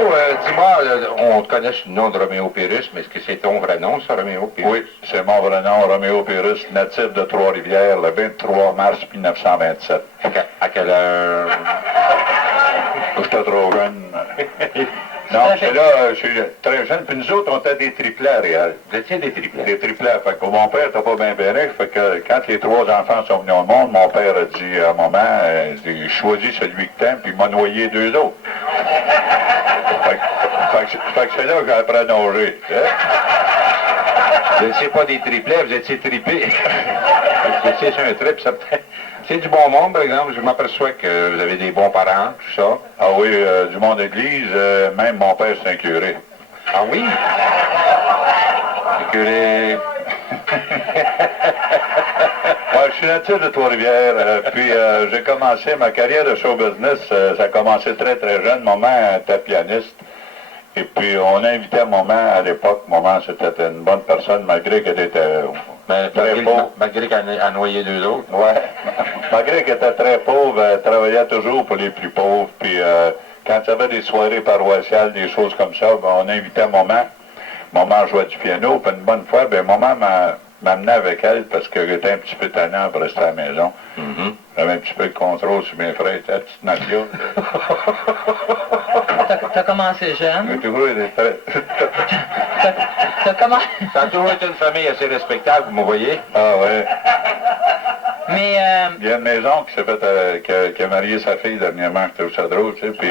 dis-moi, on te connaît sous le nom de Roméo Pérus, mais est-ce que c'est ton vrai nom, ça, Roméo Pérus? Oui, c'est mon vrai nom, Roméo Pérus, natif de Trois-Rivières, le 23 mars 1927. À quelle heure? J'étais trop jeune. Non, c'est là, je suis très jeune. Puis nous autres, on était des triplets à Réal. Vous étiez des triplets? Des triplets. Fait que mon père n'était pas bien béné. Fait que quand les 3 enfants sont venus au monde, mon père a dit à maman, j'ai choisi celui que t'aimes, puis il m'a noyé 2 autres. Fait que c'est là que j'ai appris à nager. Vous n'étiez pas des triplets, vous étiez tripés. Vous étiez sur un trip, ça peut-être. C'est du bon monde, par exemple. Je m'aperçois que vous avez des bons parents, tout ça. Ah oui, du monde d'église, même mon père, c'est un curé. Ah oui? Un curé... Ouais, je suis natif de Trois-Rivières, puis j'ai commencé ma carrière de show business, ça a commencé très très jeune. Maman était pianiste, et puis on invitait maman à l'époque. Maman, c'était une bonne personne, malgré qu'elle était très pauvre. Malgré qu'elle a noyé 2 autres. Ouais. Malgré qu'elle était très pauvre, elle travaillait toujours pour les plus pauvres. Puis quand il y avait des soirées paroissiales, des choses comme ça, ben, on invitait maman. Maman jouait du piano. Puis une bonne fois, ben, maman m'amenait avec elle parce que j'étais un petit peu tannant pour rester à la maison. J'avais un petit peu de contrôle sur mes frères. La petite Nadia. T'as commencé jeune. J'ai toujours été très... T'as commencé... Ça a toujours été une famille assez respectable, vous me voyez? Ah ouais. Mais... Il y a une maison qui s'est fait, qui a marié sa fille dernièrement, je trouve ça drôle, tu sais, puis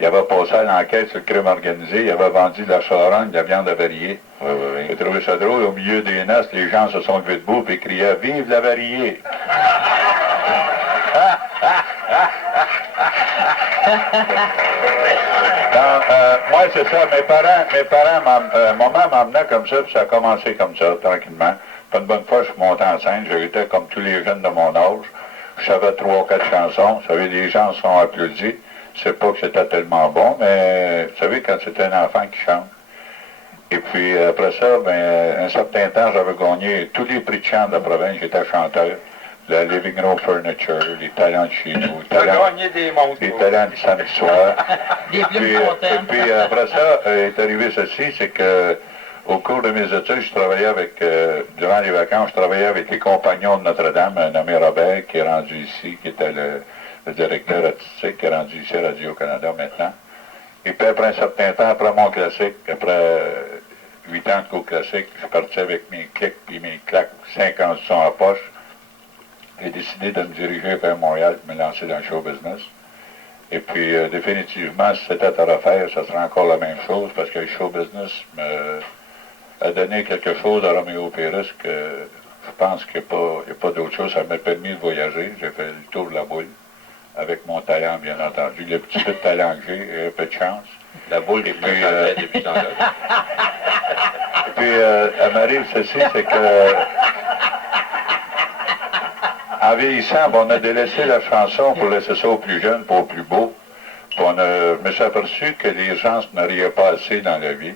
il avait passé à l'enquête sur le crime organisé, il avait vendu de la charogne, de la viande avariée. Oui, oui, oui. J'ai trouvé ça drôle, au milieu des noces, les gens se sont levés debout et criaient « Vive l'avarié! » Moi, c'est ça, mes parents, maman m'emmenait comme ça, puis ça a commencé comme ça, tranquillement. Puis une bonne fois, je suis monté en scène, j'étais comme tous les jeunes de mon âge. Je savais 3 ou 4 chansons, vous savez, les gens se sont applaudis. C'est pas que c'était tellement bon, mais vous savez, quand c'est un enfant qui chante. Et puis après ça, ben, un certain temps, j'avais gagné tous les prix de chant de la province, j'étais chanteur. La Living Room Furniture, les talents de chez nous, les talents du samedi soir. Des plumes fontaines. Et puis après ça, est arrivé ceci, c'est que au cours de mes études, je travaillais avec, durant les vacances, je travaillais avec les Compagnons de Notre-Dame, un nommé Robert, qui est rendu ici, qui était le directeur artistique, qui est rendu ici à Radio-Canada maintenant. Et puis après un certain temps, après mon classique, après 8 ans de cours classique, je suis parti avec mes clics puis mes claques, 50 sons en poche. J'ai décidé de me diriger vers Montréal, de me lancer dans le show business. Et puis, définitivement, si c'était à refaire, ça serait encore la même chose, parce que le show business a donné quelque chose à Roméo Pérus que je pense qu'il n'y a pas d'autre chose. Ça m'a permis de voyager. J'ai fait le tour de la boule, avec mon talent, bien entendu. Le petit peu de talent que j'ai, et un peu de chance. La boule des plus depuis dans le... Et puis, elle m'arrive ceci, c'est que... En vieillissant, on a délaissé la chanson pour laisser ça aux plus jeunes, pas aux plus beaux. Puis je me suis aperçu que les gens ne riaient pas assez dans la vie.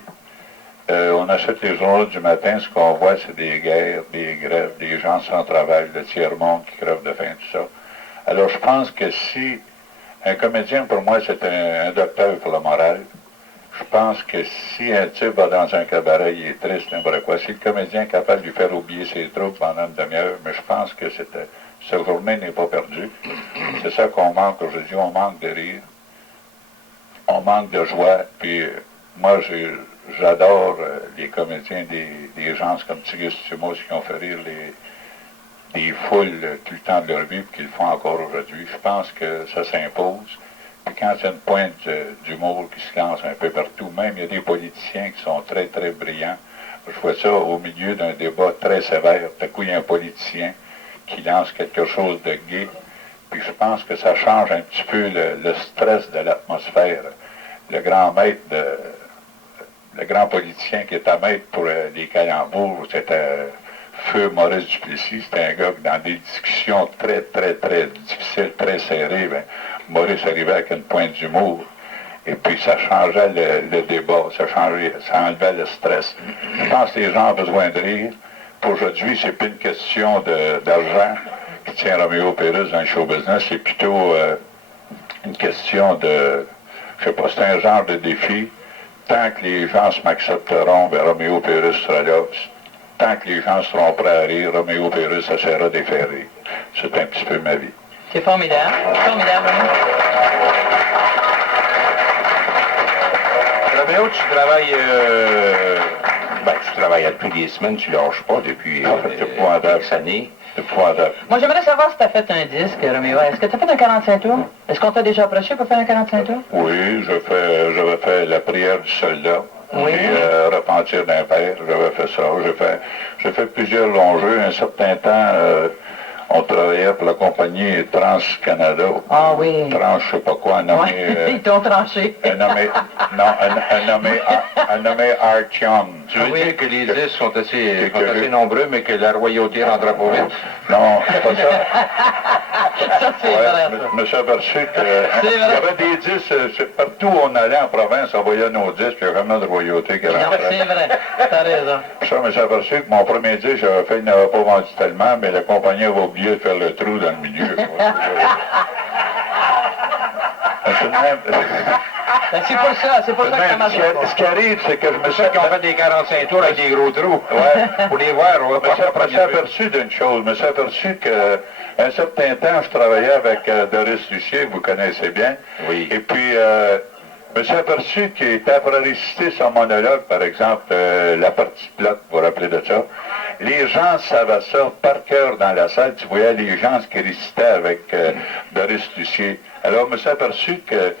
On achète les journaux du matin, ce qu'on voit, c'est des guerres, des grèves, des gens sans travail, le tiers-monde qui crève de faim, tout ça. Alors je pense que si un comédien, pour moi, c'est un docteur pour la morale, je pense que si un type va dans un cabaret, il est triste, n'importe quoi, si le comédien est capable de lui faire oublier ses troubles pendant une demi-heure, mais je pense que cette journée n'est pas perdue. C'est ça qu'on manque aujourd'hui, on manque de rire, on manque de joie, puis moi j'adore les comédiens, des gens comme Tigus Tumos qui ont fait rire des foules tout le temps de leur vie, puis qu'ils le font encore aujourd'hui. Je pense que ça s'impose. Puis quand il y a une pointe d'humour qui se lance un peu partout, même il y a des politiciens qui sont très, très brillants. Je vois ça au milieu d'un débat très sévère. Tout à coup, il y a un politicien qui lance quelque chose de gai. Puis je pense que ça change un petit peu le stress de l'atmosphère. Le grand maître, le grand politicien qui était maître pour les calembours, c'était Feu Maurice Duplessis. C'était un gars qui, dans des discussions très, très, très difficiles, très serrées, ben, Maurice arrivait avec une pointe d'humour. Et puis ça changeait le débat, ça enlevait le stress. Je pense que les gens ont besoin de rire. Pour aujourd'hui, c'est plus une question d'argent qui tient Roméo Pérus dans le show business, c'est plutôt une question Je sais pas, c'est un genre de défi. Tant que les gens m'accepteront, ben Roméo Pérus sera là. Tant que les gens seront prêts à rire, Roméo Pérus essaiera de les faire rire. C'est un petit peu ma vie. C'est formidable. Formidable. Roméo, tu travailles... tu travailles à tous les semaines, tu lâches pas depuis X années. Moi, j'aimerais savoir si tu as fait un disque, Roméo. Est-ce que tu as fait un 45 tours? Est-ce qu'on t'a déjà approché pour faire un 45 tours? Oui, j'avais fait La prière du soldat. Oui. Et Repentir d'un père, j'avais fait ça. J'ai fait plusieurs longs jeux. Un certain temps, on travaillait pour la compagnie Trans-Canada. Ah oui. Trans, je sais pas quoi, nommé... Ils t'ont tranché. un nommé Artyom. Tu veux dire que les disques sont assez nombreux, mais que la royauté ne rendra pas vite? Non, c'est pas ça. Ça, c'est vrai. Je me suis aperçu qu'il y avait des disques, partout où on allait en province, on voyait nos disques, il y a vraiment de royauté qui rentrait. Non, c'est vrai. T'as raison. Ça, je me suis aperçu que mon premier disque, j'avais fait, il n'avait pas vendu tellement, mais la compagnie avait oublié de faire le trou dans le milieu. C'est pour ça que ça marche pas. Ce qui arrive, c'est que je me suis... Ceux qui ont fait des 45 tours avec des gros trous. Ouais. Pour les voir, on va pas Je me suis aperçu d'une chose. Je me suis aperçu qu'un certain temps, je travaillais avec Doris Lucier, que vous connaissez bien. Oui. Et puis, je me suis aperçu qu'il était après réciter son monologue, par exemple, la partie plate, vous vous rappelez de ça. Les gens savaient ça par cœur dans la salle. Tu voyais les gens qui récitaient avec Doris Lucier. Alors, je me suis aperçu que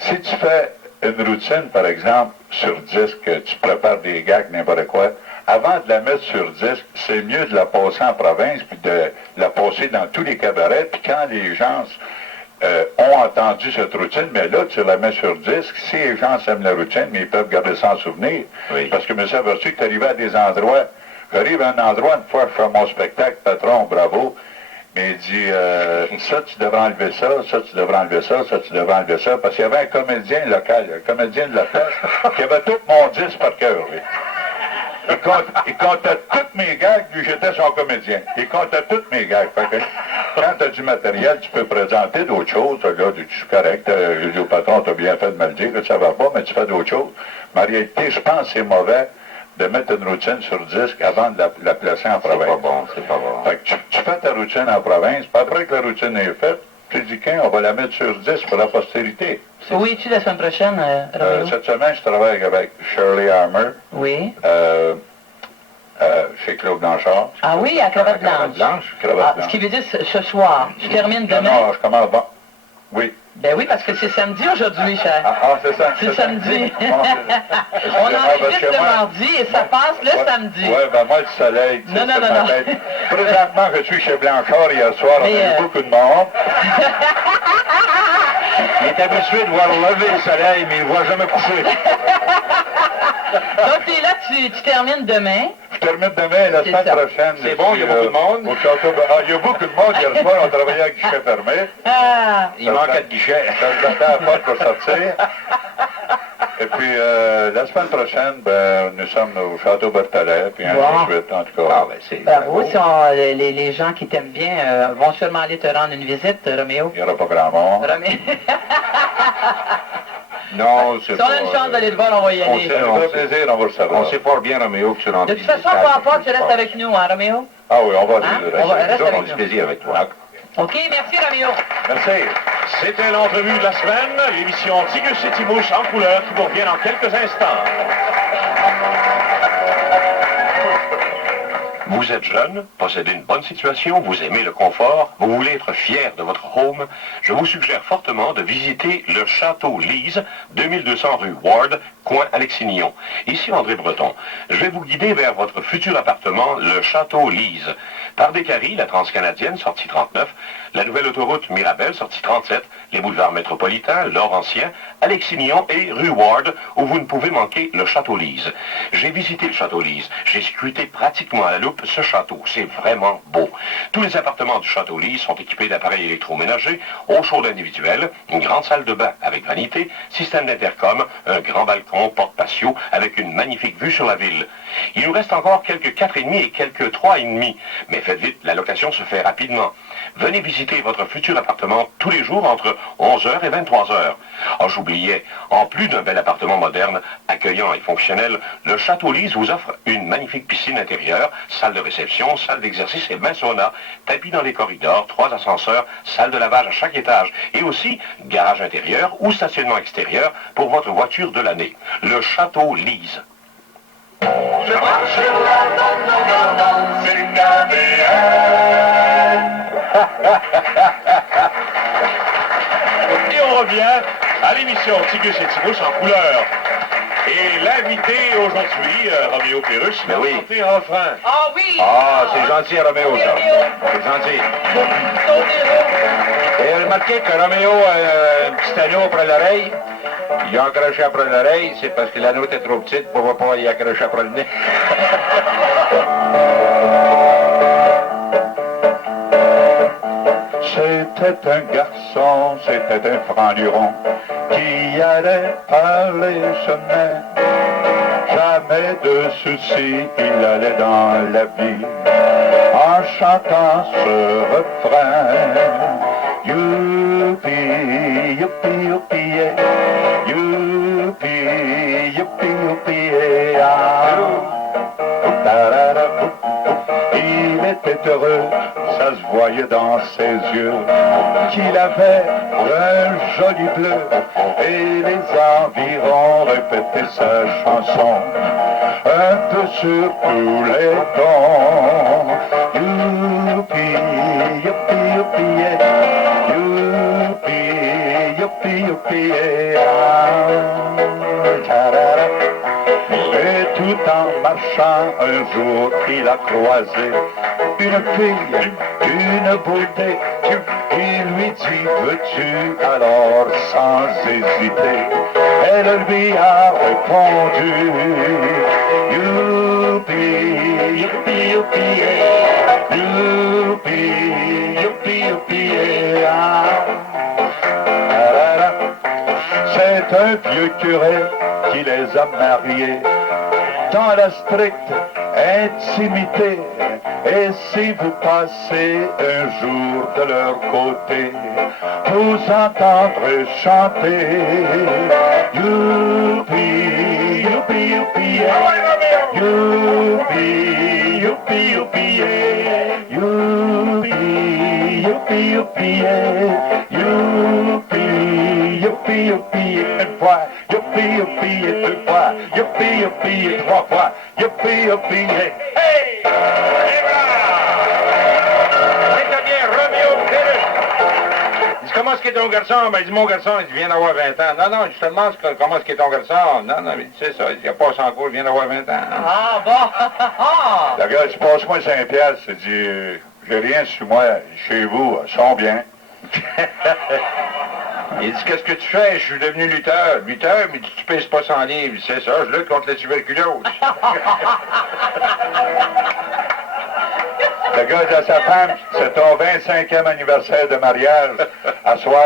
si tu fais une routine, par exemple, sur disque, tu prépares des gags, n'importe quoi, avant de la mettre sur disque, c'est mieux de la passer en province, puis de la passer dans tous les cabarets, puis quand les gens ont entendu cette routine, mais là, tu la mets sur disque, si les gens aiment la routine, mais ils peuvent garder ça en souvenir. Oui. Parce que je me suis aperçu que tu arrivais à des endroits, j'arrive à un endroit, une fois, je fais mon spectacle, patron, bravo, mais il dit, ça, tu devrais enlever ça, ça, tu devrais enlever ça, ça, tu devrais enlever ça, parce qu'il y avait un comédien local, un comédien de la place, qui avait tout mon disque par cœur, lui. Il comptait toutes mes gags, lui, j'étais son comédien. Il comptait toutes mes gags. Fait que, quand tu as du matériel, tu peux présenter d'autres choses. Là, tu es correct. Je dis au patron, tu as bien fait de me le dire, que ça va pas, mais tu fais d'autres choses. Mais en réalité, je pense que c'est mauvais de mettre une routine sur disque avant de la placer en province. C'est pas bon. Fait que tu fais ta routine en province, puis après que la routine est faite, tu dis on va la mettre sur disque pour la postérité. Oui, tu la semaine prochaine, Roméo? Cette semaine, je travaille avec Shirley Armour. Oui. Chez Claude Blanchard. Ah oui, à Cravate Blanche. Ce qui veut dire ce soir. Tu termines demain? Non, je commence bon. Oui. Ben oui, parce que c'est samedi aujourd'hui, cher. C'est ça. C'est samedi. On enregistre le mardi et ça passe le samedi. Oui, ben moi, le soleil, non. Tête. Présentement, je suis chez Blanchard hier soir, on a eu beaucoup de monde. Il est habitué de voir lever le soleil, mais il ne voit jamais coucher. Donc, tu es là, tu termines demain. Je termine demain, la semaine prochaine. C'est bon, il y a beaucoup de monde. Il y a beaucoup de monde. Hier soir, on travaillait à guichet fermé. Il manquait de guichet. Ça se battait à la porte pour sortir. Et puis, la semaine prochaine, ben, nous sommes au Château Berthollet, puis ainsi de suite, en tout cas. Bravo, les gens qui t'aiment bien vont sûrement aller te rendre une visite, Roméo. Il n'y aura pas grand monde. Non, c'est pas... Si on a une chance d'aller te voir, on va y aller. Ça nous fait plaisir, on va le savoir. On sait fort bien, Roméo, que tu rentres. De toute façon, peu importe, tu restes avec nous, hein, Roméo? Ah oui, on va rester avec nous. On a du plaisir avec toi. OK, merci, Roméo. Merci. C'était l'entrevue de la semaine, l'émission Tigus et Timouche en couleur qui vous revient dans quelques instants. Vous êtes jeune, possédez une bonne situation, vous aimez le confort, vous voulez être fier de votre home, je vous suggère fortement de visiter le Château Lise, 2200 rue Ward, coin Alexis-Nyon. Ici André Breton. Je vais vous guider vers votre futur appartement, le Château Lise. Par Descaries, la Transcanadienne, sortie 39, la nouvelle autoroute Mirabel, sortie 37, les boulevards métropolitains, Laurentien, Alexis-Nyon et rue Ward, où vous ne pouvez manquer le Château Lise. J'ai visité le Château Lise, j'ai scruté pratiquement à la loupe ce château, c'est vraiment beau. Tous les appartements du Château Lise sont équipés d'appareils électroménagers, eau chaude individuelle, une grande salle de bain avec vanité, système d'intercom, un grand balcon, porte patio, avec une magnifique vue sur la ville. Il nous reste encore quelques 4,5 et quelques 3,5, mais faites vite, la location se fait rapidement. Venez visiter votre futur appartement tous les jours entre 11h et 23h. Oh, j'oubliais, en plus d'un bel appartement moderne, accueillant et fonctionnel, le Château Lise vous offre une magnifique piscine intérieure, salle de réception, salle d'exercice et bain sauna, tapis dans les corridors, 3 ascenseurs, salle de lavage à chaque étage et aussi garage intérieur ou stationnement extérieur pour votre voiture de l'année. Le Château Lise. Je marche sur la c'est Et on revient à l'émission Tigus et Timus en couleur. Et l'invité aujourd'hui, Roméo Pérus, Mais oui. chanter un refrain. Ah oui! Ah, c'est gentil, Roméo, ça. C'est gentil. Et remarquez que Roméo a un petit anneau après l'oreille. Il a accroché après l'oreille, c'est parce que l'anneau était trop petite pour pas y accrocher après le nez. C'était un garçon, c'était un franc-luron qui allait par les chemins. Jamais de soucis, il allait dans la vie en chantant ce refrain. Youpi, youpi, youpi, yeah. Youpi, youpi, youpi, yeah. Il était heureux, ça se voyait dans ses yeux, qu'il avait un joli bleu, et les environs répétaient sa chanson, un peu sur tous les tons. Youpi, youpi, youpi, yeah. Youpi, youpi, youpi, yeah. Et tout en marchant, un jour, il a croisé une fille, d'une beauté, qui lui dit, veux-tu? Alors, sans hésiter, elle lui a répondu, youpi, youpi, youpi, yeah. Youpi, youpi, youpi, yeah. C'est un vieux curé qui les a mariés dans la stricte intimité. Et si vous passez un jour de leur côté, vous entendrez chanter youpi, youpi, youpi, yeah. Youpi, youpi, youpi, yeah. Youpi, youpi, youpi, yeah. Youpi, youpi, youpi, une fois, youpi, youpi, deux fois, youpi, youpi, trois fois, youpi, youpi, yeah. Hey! Et voilà! C'est bien, Roméo Pérus. Il dit, comment est-ce qu'est ton garçon? Ben, il dit, mon garçon, il vient d'avoir 20 ans. Non, non, je te demande comment est-ce qu'est ton garçon? Non, non, mais c'est ça, il a passé en cours, il vient d'avoir 20 ans. Ah, bon! La gars, tu passes moi 5 piastres, il dit, j'ai rien sur moi, chez vous, ils sont bien. Il dit, qu'est-ce que tu fais? Je suis devenu lutteur. Lutteur, mais tu pèses pas 100 livres. C'est ça, je lutte contre la tuberculose. Le gars dit à sa femme, c'est ton 25e anniversaire de mariage. À soir,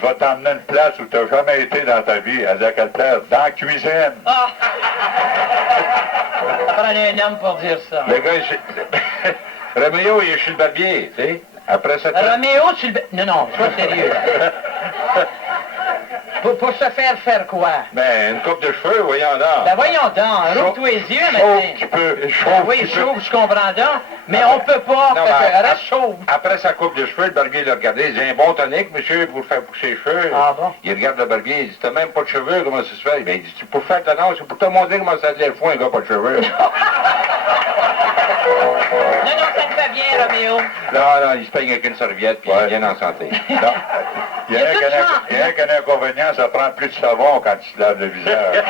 je vais t'emmener une place où tu n'as jamais été dans ta vie. Elle dit à quelle place? Dans la cuisine. Prenez un homme pour dire ça. Le gars, Roméo, il est chez le barbier, tu sais. Après ça... Roméo, tu le... Non, non, sois sérieux. Pour se faire quoi? Ben, une coupe de cheveux, voyons donc. Ben voyons donc, rouvre-toi les yeux, maintenant. Oui, chauve, je comprends donc, mais on peut pas, Non, reste chauve. Après sa coupe de cheveux, le barbier le regardait, il dit, un bon tonique, monsieur, pour faire pousser les cheveux. Ah bon? Il regarde le barbier, il dit, t'as même pas de cheveux, comment ça se fait? Ben, il dit, pour faire ta annonce, c'est pour te montrer comment ça te lève le foin, un gars pas de cheveux. Non, non, ça te fait bien, Roméo. Non, non, il se peigne avec une serviette, puis il est bien en santé. Non. Il y a un qu'un inconvénient, ça prend plus de savon quand tu te laves le visage.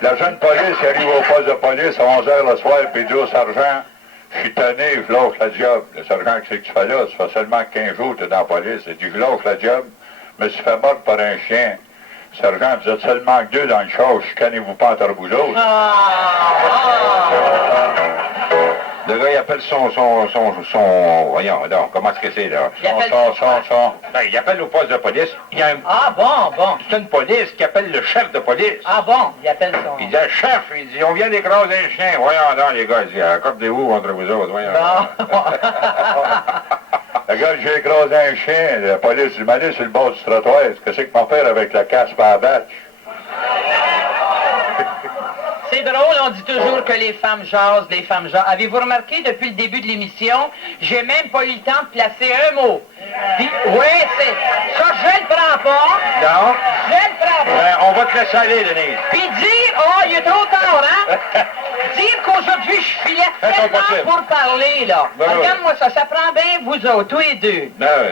La jeune police il arrive au poste de police à 11h le soir, puis il dit au sergent, je suis tanné, je lâche la job. Le sergent, qu'est-ce que tu fais là? Ça fait seulement 15 jours que tu es dans la police. Il dit, je lâche la job, je me suis fait mordre par un chien. Le sergent, vous êtes seulement que 2 dans le char, chicanez-vous pas entre vous autres. Le gars, il a appelle voyons donc, comment est-ce que c'est, là? Ben, il appelle au poste de police. Il y a un... Ah, bon. C'est une police qui appelle le chef de police. Ah, bon, il appelle son... Il dit, chef, il dit, on vient d'écraser un chien. Voyons donc, les gars, il dit, accordez-vous entre vous autres, voyons. Bon. Regarde, j'ai écrasé un chien, la police, je m'allais sur le bord du trottoir. Qu'est-ce que mon père avec la casse par la battre? C'est drôle, on dit toujours que les femmes jasent, les femmes jasent. Avez-vous remarqué, depuis le début de l'émission, j'ai même pas eu le temps de placer un mot. Puis, oui, c'est... Ça, je le prends pas. Non. Je le prends pas. On va te laisser aller, Denise. Puis dire, oh, il est trop tard, hein? Dire qu'aujourd'hui, je filais tellement pour parler, là. Ben Regarde-moi ça prend bien vous autres, tous les deux. Ben oui.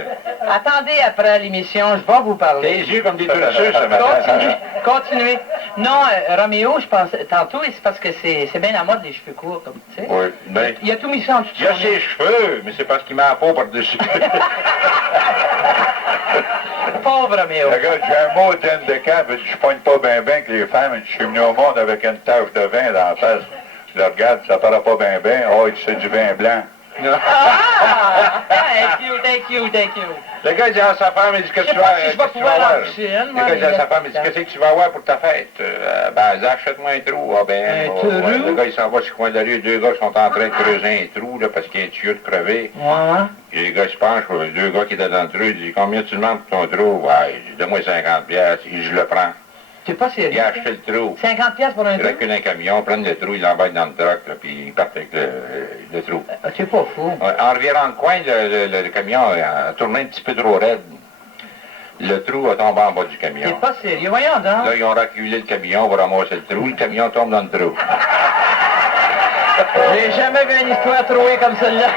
Attendez après l'émission, je vais vous parler. Tes yeux comme des tournesus, ce matin. Continuez. Non, Roméo, je pense, tantôt, c'est parce que c'est bien la mode, les cheveux courts, comme tu sais. Oui, ben... Il a tout mis ça en dessous de Il a son ses nez. cheveux, mais c'est parce qu'il met la peau par-dessus. Pauvre Roméo. Regarde, j'ai un mot d'handicap, je pointe pas bien que les femmes, je suis venu au monde avec une tache de vin dans la face. Je le regarde, ça paraît pas bien, oh, c'est du vin blanc. Ah! Thank you. Le gars dit à sa femme, il dit, qu'est-ce que tu vas Je sais pas si je vais pouvoir avoir? aller en piscine, moi, Le gars dit à mais- sa femme, il dit, qu'est-ce que tu vas avoir pour ta fête? Ben, elle dit, achète-moi un trou. Ah ben, Un ouais. trou? Le gars, il s'en va sur le coin de la rue, deux gars qui sont en train de creuser un trou, là, parce qu'il y a un tuyau de crevé. Ouais. Et les gars se penchent, deux gars qui étaient dans le trou, il dit, combien tu demandes pour ton trou? Ouais, il dit, donne-moi 50 piastres. Il dit, je le prends. C'est pas sérieux. Il a acheté le trou. 50 piastres pour un Il trou? recule un camion, prennent le trou, il l'embarque dans le truck, là, puis il part avec le trou. C'est pas fou. Ouais, en revirant le coin, le camion a tourné un petit peu trop raide. Le trou a tombé en bas du camion. C'est pas sérieux. Voyons donc. Là, ils ont reculé le camion pour ramasser le trou. Le camion tombe dans le trou. J'ai jamais vu une histoire trouée comme celle-là.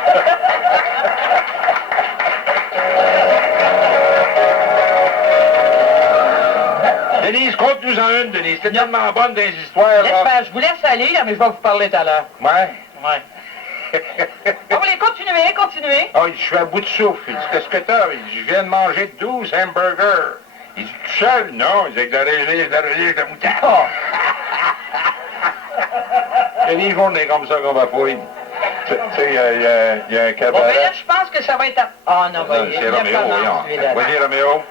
Denise, conte-nous-en une, Denise. C'est tellement bonne des histoires. Laisse là. faire, je vous laisse aller, là, mais je vais vous parler tout à l'heure. Ouais. Bon, allez, continuez. Oh, il dit, je suis à bout de souffle. Il dit, qu'est-ce que t'as? Il dit, je viens de manger 12 hamburgers. Il dit, tout seul? Non. Il dit, avec de la relish de moutarde. Oh. Il y a des journées comme ça qu'on va fouiller. Tu sais, il y a un Bon, ben cabaret. là, je pense que ça va être... Ah non, Non, c'est Roméo, voyons. Vas-y, Roméo.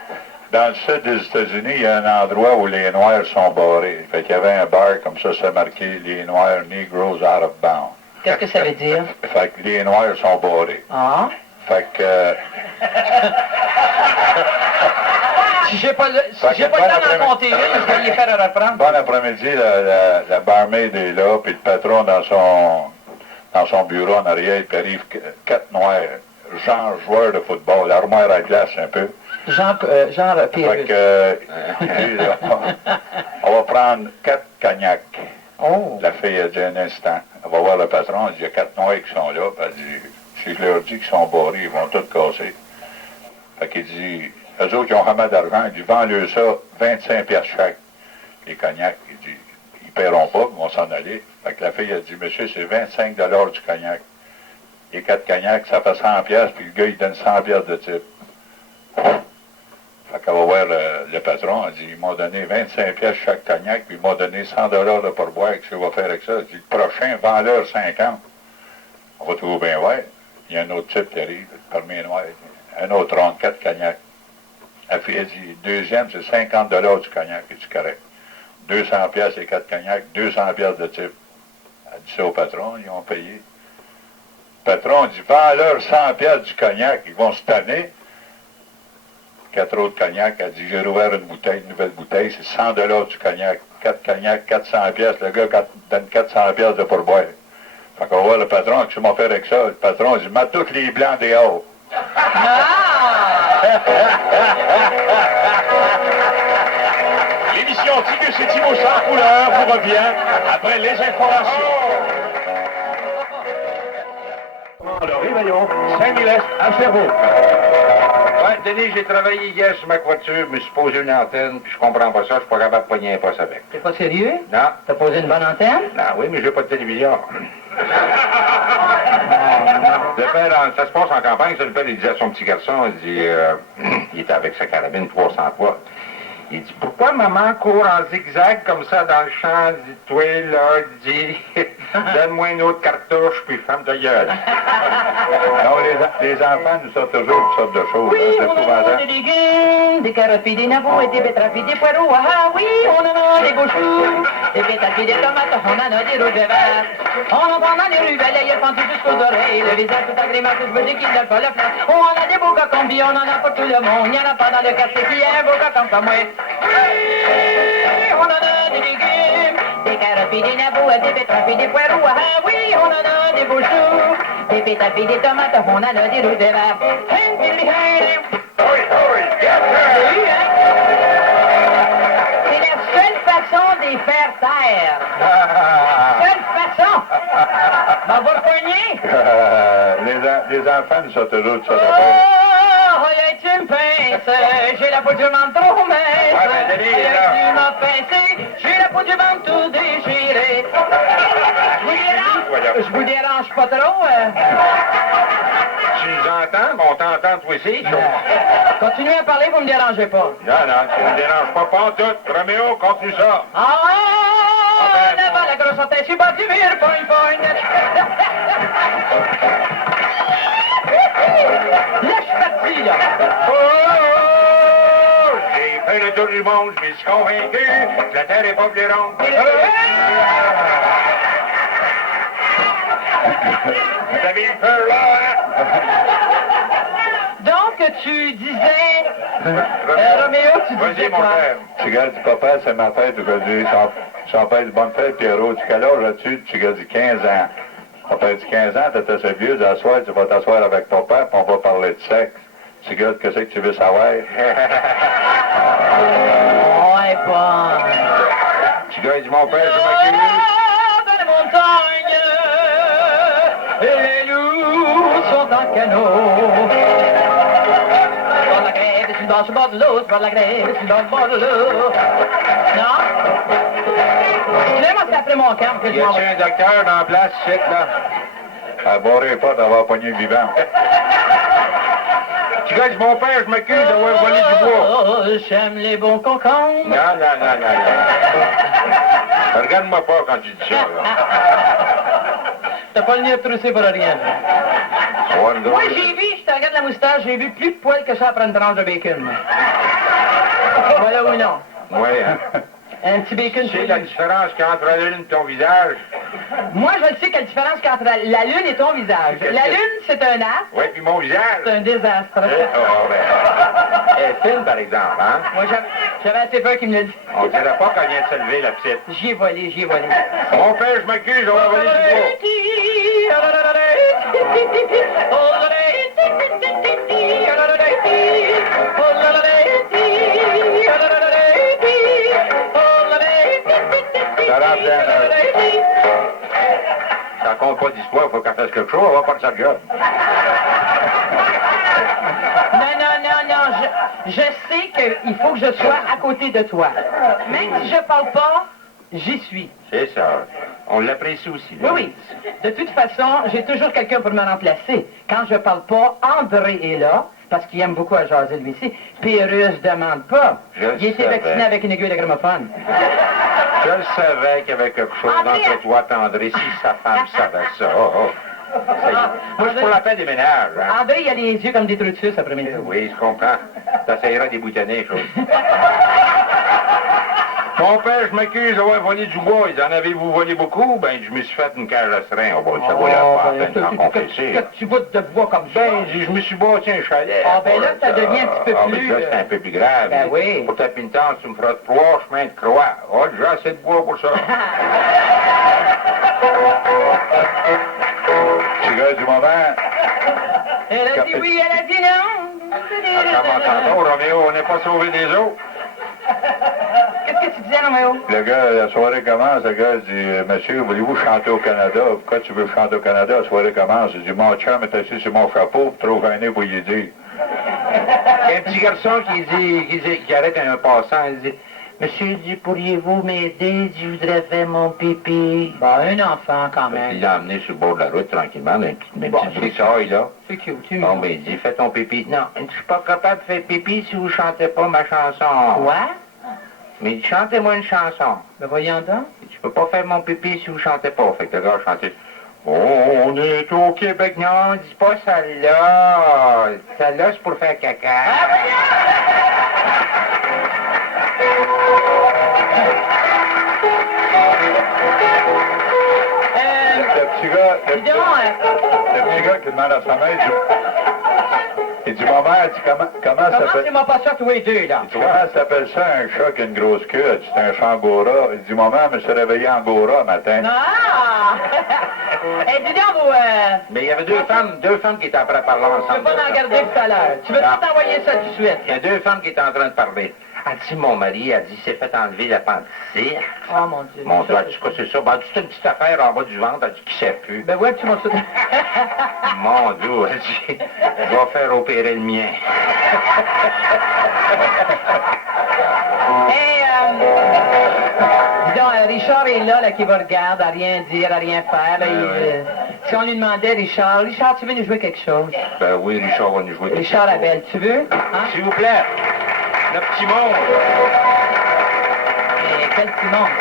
Dans le sud des États-Unis, il y a un endroit où les Noirs sont barrés. Fait qu'il y avait un bar comme ça, c'est marqué « Les Noirs, Negroes out of bounds Qu'est-ce que ça veut dire? ». Fait que les Noirs sont barrés. Ah? Fait que... Si j'ai pas le temps d'en compter une, je vais les faire reprendre. Bon après-midi, la barmaid est là, puis le patron dans son bureau en arrière, puis arrive 4 Noirs, genre joueurs de football, l'armoire à glace un peu. Genre Fait Pérus. que, on va prendre 4 cognacs. Oh. La fille a dit un instant. Elle va voir le patron, elle dit, il y a 4 Noirs qui sont là. Puis elle dit, si je leur dis qu'ils sont barrés, ils vont tous casser. Fait qu'il dit, eux autres, ils ont vraiment d'argent. Il dit, vends-leur ça, 25 piastres chaque. Les cognacs, il dit, ils paieront pas, ils vont s'en aller. Fait que la fille a dit, monsieur, c'est 25 $ du cognac. Les 4 cognacs, ça fait 100 piastres, puis le gars, il donne 100 piastres de type. Fait qu'elle va voir le patron, elle dit, ils m'ont donné 25 piastres chaque cognac, puis ils m'ont donné 100 $ de pourboire, qu'est-ce qu'on va faire avec ça? Elle dit, le prochain, vends-leur 50. On va trouver bien voir. Il y a un autre type qui arrive, parmi les noirs, un autre 34 cognacs. La fille a dit, deuxième, c'est 50 $ du cognac, et du correct. 200 piastres les 4 cognacs, 200 piastres de type. Elle dit ça au patron, ils ont payé. Le patron dit, vends-leur 100 piastres du cognac, ils vont se tanner. 4 autres cognacs, elle dit, j'ai rouvert une bouteille, une nouvelle bouteille, c'est 100 $ du cognac. 4 cognacs, 400 piastres, le gars donne 400 piastres de pourboire. Fait qu'on va voir le patron, qu'est-ce qu'on va faire avec ça? Le patron dit, mets tous les blancs dehors. L'émission Tigus et Timo sans couleur vous revient après les informations. Le réveillon Saint-Mylès à Sherbrooke. Ouais, Denis, j'ai travaillé hier sur ma voiture, je me suis posé une antenne, puis je comprends pas ça, je suis pas capable de pogner un poste avec. T'es pas sérieux? Non. T'as posé une bonne antenne? Non, oui, mais j'ai pas de télévision. Le père, ça se passe en campagne, ça, le père, il disait à son petit garçon, il dit, il était avec sa carabine 300 fois. Il dit, pourquoi maman court en zigzag comme ça dans le champ? Dit, toi, là, il dit, donne-moi une autre cartouche, puis ferme ta gueule. Non, les enfants nous sortent toujours toutes sortes de choses. Oui, hein, on c'est en a épouvantable. des légumes, des carottes puis des navots et des betteraves puis des poireaux. Ah oui, on en a des beaux choux, des pétales puis des tomates, on en a des rouges de verre. On en prend dans les rues, balayer pendu jusqu'aux oreilles, le visage tout agrémenté, je veux dire qu'il n'a pas le flanc. On en a des beaux cocons, puis on en a pour tout le monde. Il n'y en a pas dans le quartier qui a un beau cocon comme moi. Oui, on en a des légumes, des carottes puis des navots, des betteraves puis des poireaux. Ah oui, on en a des beaux choux, des pétales puis des tomates, on en a des rouges de verre. C'est la seule façon de les faire taire. Seule façon. Ben, va le poigner. Les enfants nous sortent toujours toutes sortes de choses. Oh, tu me pinces, j'ai la peau du ventre trop mince. Tu m'as pincé, j'ai la peau du ventre tout déchiré. Je vous dérange pas trop. Tu nous entends? On t'entend, toi aussi? Continuez à parler, vous me dérangez pas. Non, non, tu ne déranges pas tout. Roméo, continue ça. Ah ouais, là-bas, la grosse tête, je suis bas du mur, poing, poing. Là, je suis parti, là. Oh, j'ai fait le tour du monde, je me suis convaincu que la Terre est pas plus ronde. Vous avez eu peur, là, hein? Donc, tu disais, Roméo, tu disais Vas-y, mon quoi? frère. Tu gars du papa, c'est ma fête aujourd'hui. J'en fête bonne fête, Pierrot. Tu quel âge as-tu? Tu gars du 15 ans. On fait du 15 ans, t'étais ce vieux, à soir, tu vas t'asseoir avec papa, puis on va parler de sexe. Tu gars, qu'est-ce que tu veux savoir? Ouais, bon. Tu gars, dis mon père, je m'occupe. Dans les montagnes, et les loups sont en canot. Sur la grève, c'est dans le bord de l'eau, sur la grève, c'est dans le bord de l'eau. Non? Excusez-moi, c'est après mon camp que je Y m'en a-tu vais. un docteur dans la place, shit, là? Elle boirait pas d'avoir pogné le vivant. Tu gars, dis mon père, je m'occupe d'avoir volé du bois. Oh, j'aime les bons concombres. Non, non, non, non, non. Regarde-moi pas quand tu dis ça, là. T'as pas le nez troussé pour rien. Moi, j'ai vu, je te regarde la moustache, j'ai vu plus de poils que ça après une tranche de bacon. Voilà ou non? Oui, hein? Un petit bacon. Tu sais la différence qu'il y a entre la lune et ton visage? Moi, je le sais quelle différence qu'il y a entre la lune et ton visage. La lune, c'est un astre. Oui, puis mon visage. C'est un désastre. Oh, ben. Elle est fine, par exemple, hein? Moi, j'avais assez peur qu'il me le dise. On dirait pas qu'elle vient de se lever, la petite. J'y ai volé, j'y ai volé. Mon père, je m'accuse, on va voler du bois. Ça compte pas d'histoire, il faut qu'elle fasse quelque chose, on va pas de sa job. Non, je sais qu'il faut que je sois à côté de toi. Même si je parle pas, j'y suis. C'est ça. On l'apprécie aussi. Oui, oui. De toute façon, j'ai toujours quelqu'un pour me remplacer. Quand je parle pas, André est là, parce qu'il aime beaucoup à jaser lui aussi. Pérus demande pas. Il était vacciné avec une aiguille de gramophone. Je le savais qu'il y avait quelque chose entre toi, André, si sa femme savait ça. Oh, oh. Ça y est. Moi, je suis pour la paix des ménages. Hein? André, il a les yeux comme des trous de suce après-midi. Oui, je comprends. T'essayeras des boutonner, chose. Mon père, je m'accuse d'avoir volé du bois. En avez-vous volé beaucoup? Ben, je me suis fait une cage à serin. Oh, bon, ça vaut la peine d'en confesser. Que tu boutes de bois comme ça? Ben, je me suis bâti un chalet. Ah, ben là, ça devient un petit peu plus... Ben là, c'est un peu plus grave. Ben oui. Pour ta pénitence, tu me feras 3 chemins de croix. Oh, j'ai assez de bois pour ça. Tu gars du moment. Elle a dit oui, elle a dit non. Attends, Roméo, on n'est pas sauvé des autres. Qu'est-ce que tu disais, Roméo? Le gars, la soirée commence, le gars dit, monsieur, voulez-vous chanter au Canada? Pourquoi tu veux chanter au Canada? La soirée commence. Il dit, mon chum est assis sur mon chapeau, trop gêné pour lui dire. Il y a un petit garçon qui arrête un passant, il dit, monsieur, dit, pourriez-vous m'aider? Je voudrais faire mon pipi. Bon, un enfant quand même. Il l'a emmené sur le bord de la route tranquillement, mais petit broussaille, là. C'est cute, tu Bon, ben, il dit, fais ton pipi. Non, je suis pas capable de faire pipi si vous chantez pas ma chanson. Quoi? Mais chantez-moi une chanson. Ben voyons donc. Je peux pas faire mon pipi si vous chantez pas. Fait que le gars chantait. On est au Québec. Non, dis pas celle-là. Celle-là, c'est pour faire caca. Le petit gars qui demande à sa mère, il dit, maman, elle dit, comment ça s'appelle? Commencez-moi pas ça tous les deux, là. Il dit, comment s'appelle ça, un chat qui a une grosse queue? Elle dit, c'est un chat angora. Il dit, maman, elle me s'est réveillée angora matin. Ah! Eh, dis donc, vous... Mais il y avait deux femmes qui étaient après à parler ensemble. Tu veux pas en garder tout à l'heure. Tu veux pas t'envoyer ça tout de suite. Il y a deux femmes qui étaient en train de parler. Elle dit, mon mari, elle dit, s'est fait enlever l'appendicite. Oh, mon Dieu. Mon Dieu, elle dit, quoi, c'est ça? Ben, c'est une petite affaire en bas du ventre, elle dit, qui sait plus. Ben ouais, tu m'as ça. Mon Dieu, elle dit, je vais faire opérer le mien. Dis donc, Richard est là, qui vous regarde, à rien dire, à rien faire. Là, si on lui demandait, Richard, tu veux nous jouer quelque chose? Ben oui, Richard va nous jouer quelque chose. Richard Abel, tu veux? Hein? S'il vous plaît. Le petit monde. Et quel petit monde?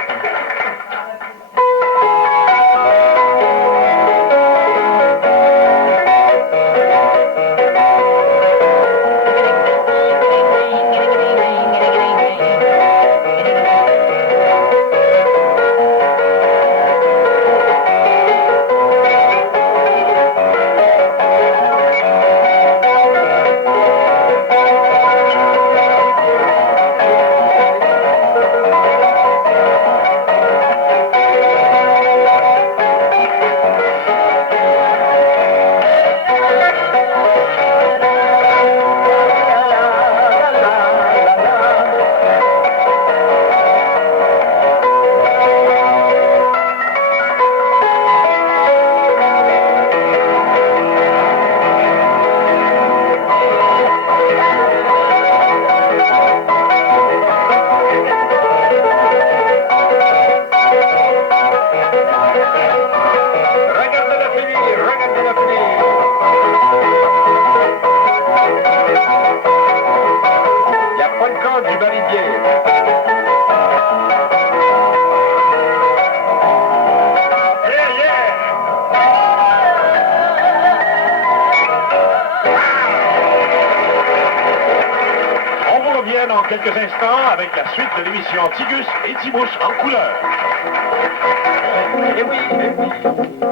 Dans quelques instants avec la suite de l'émission Tigus et Tibus en couleur.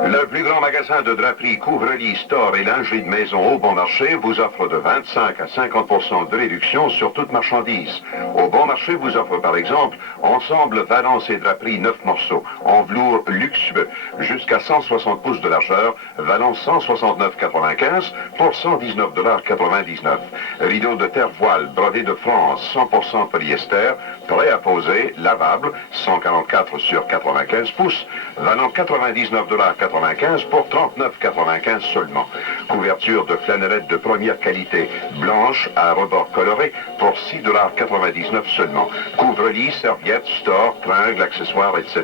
Le plus grand magasin de draperie, couvre-lit, store et lingerie de maison au bon marché vous offre de 25 à 50% de réduction sur toute marchandise. Au bon marché vous offre par exemple ensemble Valence et draperie 9 morceaux en velours luxueux jusqu'à 160 pouces de largeur, Valence 169,95 pour 119,99 $. Rideau de terre voile brodé de France 100% polyester, prêt à poser, lavable, 144 sur 95 pouces, valant 99,95 $ pour 39,95 $ seulement. Couverture de flanellette de première qualité, blanche à rebord coloré pour 6,99 $ seulement. Couvre-lit, serviettes, store, tringles, accessoires, etc.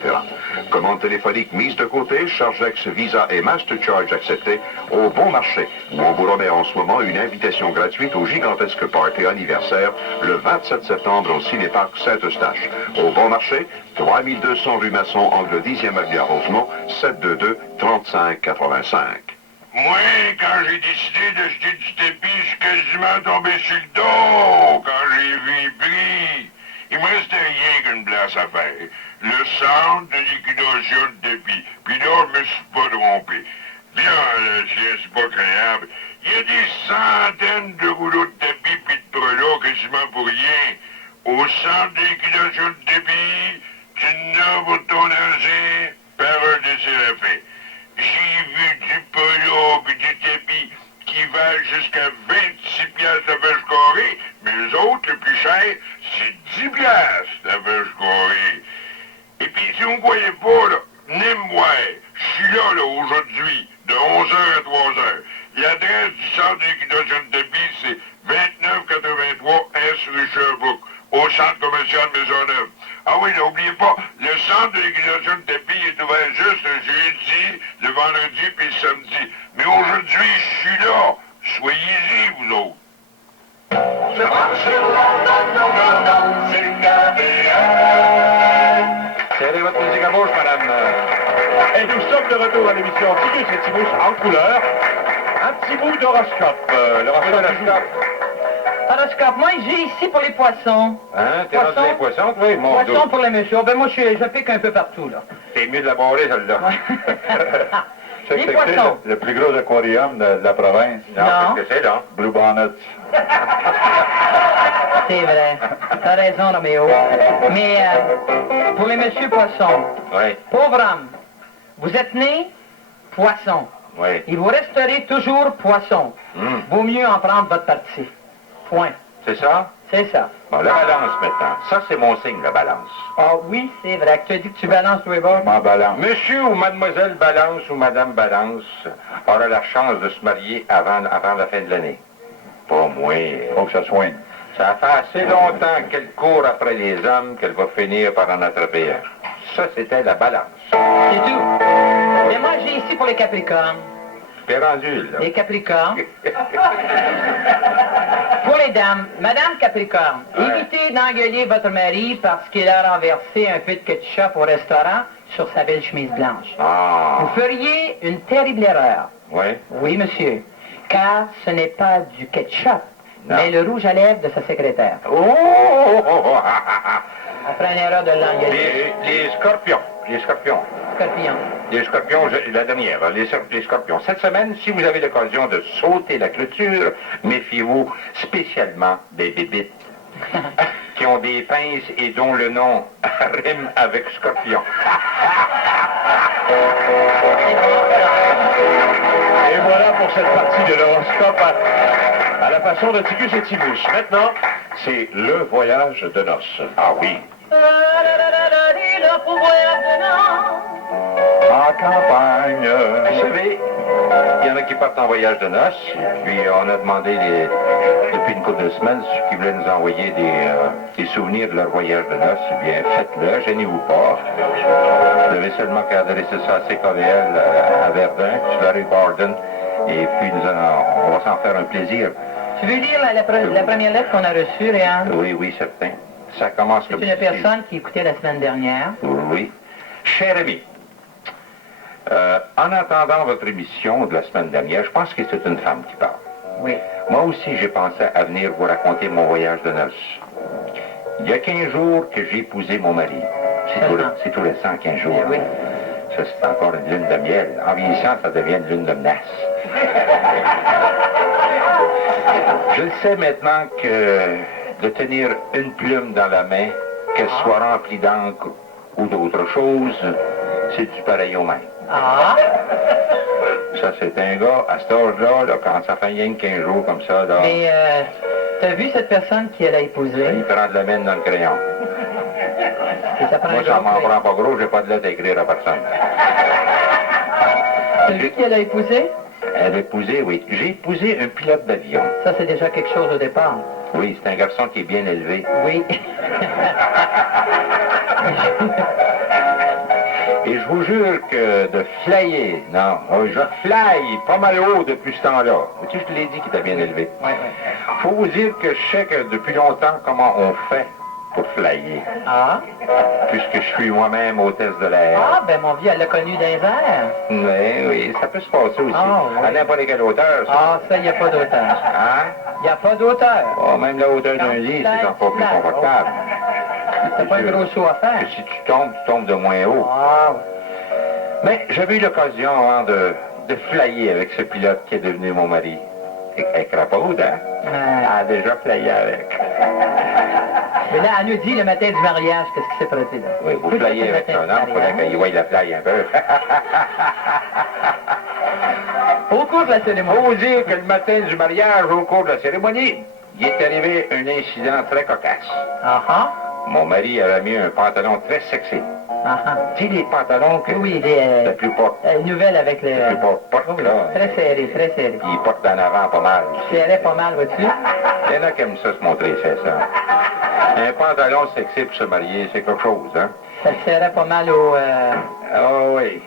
Commande téléphonique mise de côté, Chargex, Visa et Mastercharge acceptés au bon marché, où on vous remet en ce moment une invitation gratuite au gigantesque party anniversaire le 27 septembre au Cinéparc Saint-Eustache. Au bon marché, 3200 rue Masson, angle 10e avenue à Rosemont, 722-3585. Moi, quand j'ai décidé d'acheter du tapis, je suis quasiment tombé sur le dos. Quand j'ai vu les prix, il me restait rien qu'une place à faire. Le centre de liquidation de tapis. Puis là, je me suis pas trompé. Bien, le chien, c'est pas créable. Il y a des centaines de rouleaux de tapis puis de prelots quasiment pour rien. Au centre de liquidation de tapis, tu n'as pour ton argent, parole de Séraphin. J'ai vu du polo puis du tapis qui valent jusqu'à 26 piastres la vache carrée, mais les autres, le plus cher, c'est 10 piastres la vache carrée. Et puis si vous ne croyez pas, là, venez me voir. Je suis là, aujourd'hui, de 11h à 3h. L'adresse du centre de liquidation de tapis, c'est 2983 S rue Sherbrooke, au centre commercial Maisonneuve. Ah oui, n'oubliez pas, le centre de liquidation de tapis est ouvert juste le jeudi, le vendredi puis le samedi. Mais aujourd'hui, je suis là. Soyez-y, vous autres. Je marche sur la donne, c'est Serrez votre musique à bouche, madame. Et nous sommes de retour à l'émission Tigus et Timus en couleur. Un petit bout d'horoscope. L'horoscope. Horoscope, moi j'ai ici pour les poissons. Hein? T'es rendu les poissons, oui, mon dos. Poissons pour les messieurs. Ben moi je pique un peu partout, là. C'est mieux de la barrer, celle-là. Les poissons. Le plus gros aquarium de la province. Non, qu'est-ce que c'est, là? Blue Bonnet. C'est vrai. T'as raison, Roméo. Mais pour les messieurs poissons, Oui, pauvre homme, vous êtes né poisson. oui. Et vous resterez toujours poisson. Vaut mieux en prendre votre parti. Point. C'est ça? C'est ça. Bon, la balance maintenant. Ça, c'est mon signe, la balance. Ah oui, c'est vrai. Tu as dit que tu balances tous les bords. Ma balance. Monsieur ou mademoiselle Balance ou madame Balance aura la chance de se marier avant la fin de l'année. Pas moins. Faut que ça soigne. Ça fait assez longtemps qu'elle court après les hommes qu'elle va finir par en attraper un. Ça, c'était la balance. C'est tout. Mais moi, j'ai ici pour les capricornes. Pérendule, là. Les capricornes. Pour les dames, Madame Capricorne, évitez d'engueuler votre mari parce qu'il a renversé un peu de ketchup au restaurant sur sa belle chemise blanche. Ah, Vous feriez une terrible erreur. oui. Oui, monsieur. Car ce n'est pas du ketchup, Non. mais le rouge à lèvres de sa secrétaire. Après une erreur de l'engueuler. Les scorpions. Les scorpions. Scorpion. Les scorpions, la dernière, les scorpions. Cette semaine, si vous avez l'occasion de sauter la clôture, méfiez-vous spécialement des bébites qui ont des pinces et dont le nom rime avec scorpion. Et voilà pour cette partie de l'horoscope à la façon de Tigus et Timus. Maintenant, c'est le voyage de noces. Ah oui. En campagne. Vous savez, il y en a qui partent en voyage de noces, puis on a demandé depuis une couple de semaines ceux qui voulaient nous envoyer des souvenirs de leur voyage de noces. Eh bien, faites-le, gênez-vous pas. Vous avez seulement qu'à adresser ça à CKVL à Verdun, sur la rue Borden, et puis on va s'en faire un plaisir. Tu veux lire la première lettre qu'on a reçue, Réan? Oui, oui, certain. Ça commence C'est comme une personne qui écoutait la semaine dernière. Oui. Cher ami, en entendant votre émission de la semaine dernière, je pense que c'est une femme qui parle. Oui. Moi aussi, j'ai pensé à venir vous raconter mon voyage de noces. Il y a 15 jours que j'ai épousé mon mari. C'est tout récent, 15 jours. Oui. Ça, c'est encore une lune de miel. En vieillissant, ça devient une lune de menace. Je le sais maintenant que de tenir une plume dans la main, qu'elle soit remplie d'encre ou d'autre chose, c'est du pareil au même. Ah! Ça, c'est un gars, à cet âge-là, là, quand ça fait rien que 15 jours comme ça, là, Mais, t'as vu cette personne qui elle a épousé? il prend de la mine dans le crayon. Et ça prend Moi, un ça gros m'en crayon. prend pas gros, j'ai pas de lettre à écrire à personne. T'as vu qui elle a épousé? Elle a épousé, oui. J'ai épousé un pilote d'avion. Ça, c'est déjà quelque chose au départ. Oui, c'est un garçon qui est bien élevé. Oui. Et je vous jure que de flyer, non, je fly pas mal haut depuis ce temps-là. Tu sais, je te l'ai dit qu'il était bien élevé. Oui, oui. Faut vous dire que je sais que depuis longtemps comment on fait pour flyer, Ah? puisque je suis moi-même hôtesse de l'air. Ah, ben mon vieux, elle l'a connu dans les airs. Oui, oui, ça peut se passer aussi. Ah, oui. À n'importe quelle hauteur, ça. Ah, ça, il n'y a pas d'auteur. Hein? Il n'y a pas d'auteur. Oh, même la hauteur d'un lit, c'est encore plus confortable. C'est pas un gros saut à faire. Que si tu tombes de moins haut. Ah, Mais j'avais eu l'occasion hein, de flyer avec ce pilote qui est devenu mon mari. Avec Rapaude, hein? Elle a déjà flyé avec. mais là, elle nous dit le matin du mariage, qu'est-ce qui s'est passé là? Oui, vous flyez avec ça, non? Il faudrait qu'il voie la fly un peu. Au cours de la cérémonie. Faut vous dire que le matin du mariage, au cours de la cérémonie, il est arrivé un incident très cocasse. Ah ah. Mon mari avait mis un pantalon très sexy. Ah ah. Tu sais, les pantalons que Oui, la plupart nouvelle avec les... la plupart portent, là. Très serré, très serré. Ils portent en avant pas mal. Serré pas mal, vois-tu? Il y en a qui aiment ça se montrer, c'est ça. Un pantalon sexy pour se marier, c'est quelque chose, hein? Ça te serrait pas mal au... Ah oui.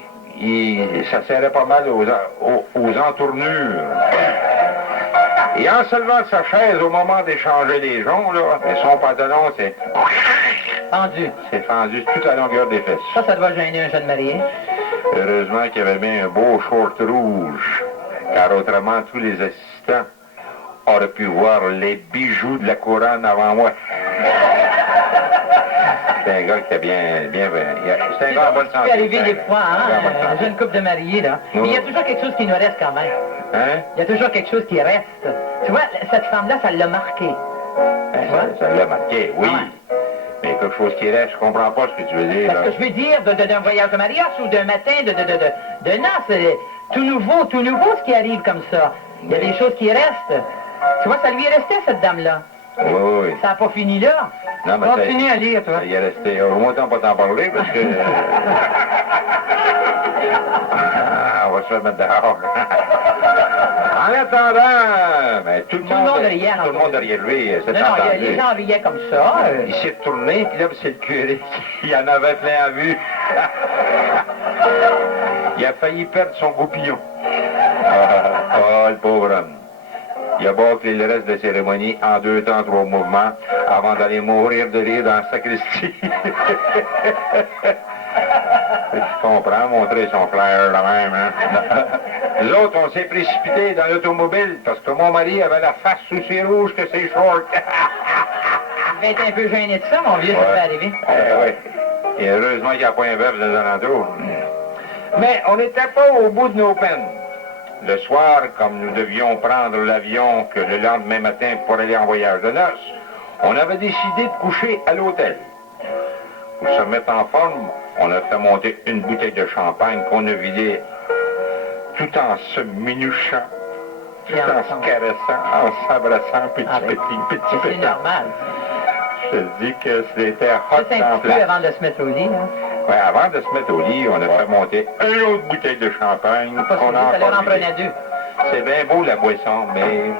Ça serrait pas mal aux entournures. Et en se levant de sa chaise au moment d'échanger les joncs, là, et son pantalon, c'est... Fendu. C'est fendu toute la longueur des fesses. Ça doit gêner un jeune marié. Heureusement qu'il avait mis un beau short rouge, car autrement, tous les assistants auraient pu voir les bijoux de la couronne avant moi. C'est un gars qui était bien... C'est un gars en bonne santé. C'est arrivé des fois, hein, un jeune couple de mariés, là. Mais il y a toujours quelque chose qui nous reste quand même. Hein? Il y a toujours quelque chose qui reste. Tu vois, cette femme-là, ça l'a marqué. Ça l'a marqué, oui. Ouais. Mais quelque chose qui reste, je comprends pas ce que tu veux dire. Parce que je veux dire d'un voyage de mariage ou d'un matin de noces. Tout nouveau ce qui arrive comme ça. Il y a des choses qui restent. Tu vois, ça lui est resté, cette dame-là. Oui, oui. Ça n'a pas fini là. Non, mais continue à lire, toi. Ça y est resté. Au moins, t'en pas t'en parler, parce que... on va se faire mettre dehors. En attendant, ben, tout le monde derrière lui s'est entendu. Les gens riaient comme ça. Il s'est retourné, puis là, c'est le curé. Il y en avait plein à vue. Il a failli perdre son goupillon. Le pauvre homme. Il a bâclé le reste de la cérémonie en 2 temps, 3 mouvements, avant d'aller mourir de rire dans la sacristie. Tu comprends, montrer son flair là même, hein? Nous autres, on s'est précipités dans l'automobile parce que mon mari avait la face aussi rouge que ses shorts. Il va être un peu gêné de ça, mon vieux, ça peut arriver. Oui. Et heureusement qu'il n'y a pas un bœuf dans alentours. Mais on n'était pas au bout de nos peines. Le soir, comme nous devions prendre l'avion que le lendemain matin pour aller en voyage de noces, on avait décidé de coucher à l'hôtel. Pour se mettre en forme, on a fait monter une bouteille de champagne qu'on a vidée tout en se minuchant, tout en se caressant, en s'abraçant petit. C'est normal. Je te dis que c'était hot en place. C'est un petit peu avant de se mettre au lit, là. Oui, avant de se mettre au lit, on a fait monter une autre bouteille de champagne. Ça leur en prenait 2. C'est bien beau la boisson, mais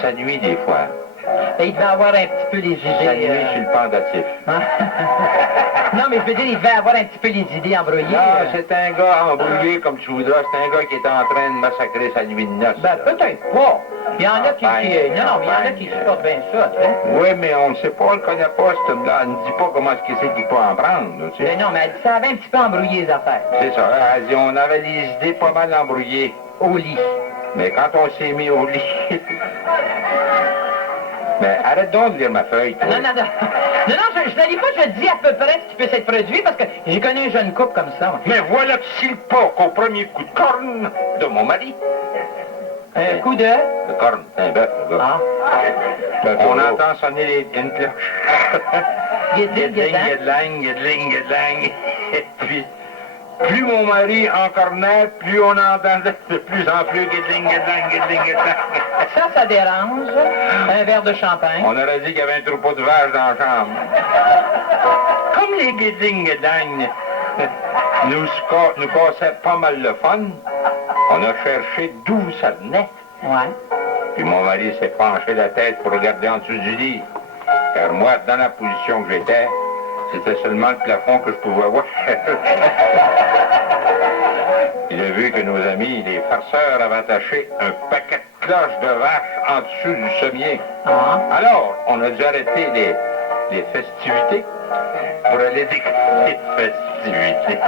ça nuit des fois. Et il devait avoir un petit peu les idées... Ça nuit sur le pendatif. Non, mais je veux dire, il devait avoir un petit peu les idées embrouillées. Non, c'est un gars embrouillé comme tu voudras. C'est un gars qui est en train de massacrer sa nuit de noces. Ben, peut-être pas. Il y en a qui... Non, mais il y en a qui supportent bien ça, tu sais. Oui, mais on ne sait pas, on ne le connaît pas, cet homme-là. Elle ne dit pas comment est-ce qu'il peut en prendre, tu sais. Mais non, mais elle savait un petit peu embrouiller les affaires. C'est ça. Elle dit, on avait des idées pas mal embrouillées. Au lit. Mais quand on s'est mis au lit... Mais arrête donc de lire ma feuille, toi. Non, je ne lis pas, je dis à peu près ce qui peut s'être produit, parce que j'ai connu un jeune couple comme ça. Mais voilà que s'il pas qu'au premier coup de corne de mon mari... Un coup de... De corne, c'est un bœuf, le gars. On entend sonner une cloche. Guédling. Et puis, plus mon mari encornait, plus on entendait de plus en plus guédling. Ça dérange. Un verre de champagne. On aurait dit qu'il y avait un troupeau de vaches dans la chambre. Comme les guédling nous cassaient pas mal le fun, on a cherché d'où ça venait. Ouais. Puis mon mari s'est penché la tête pour regarder en dessous du lit. Car moi, dans la position que j'étais, c'était seulement le plafond que je pouvais voir. Il a vu que nos amis, les farceurs, avaient attaché un paquet de cloches de vaches en dessous du sommier. Alors, on a dû arrêter les festivités pour aller découvrir les festivités.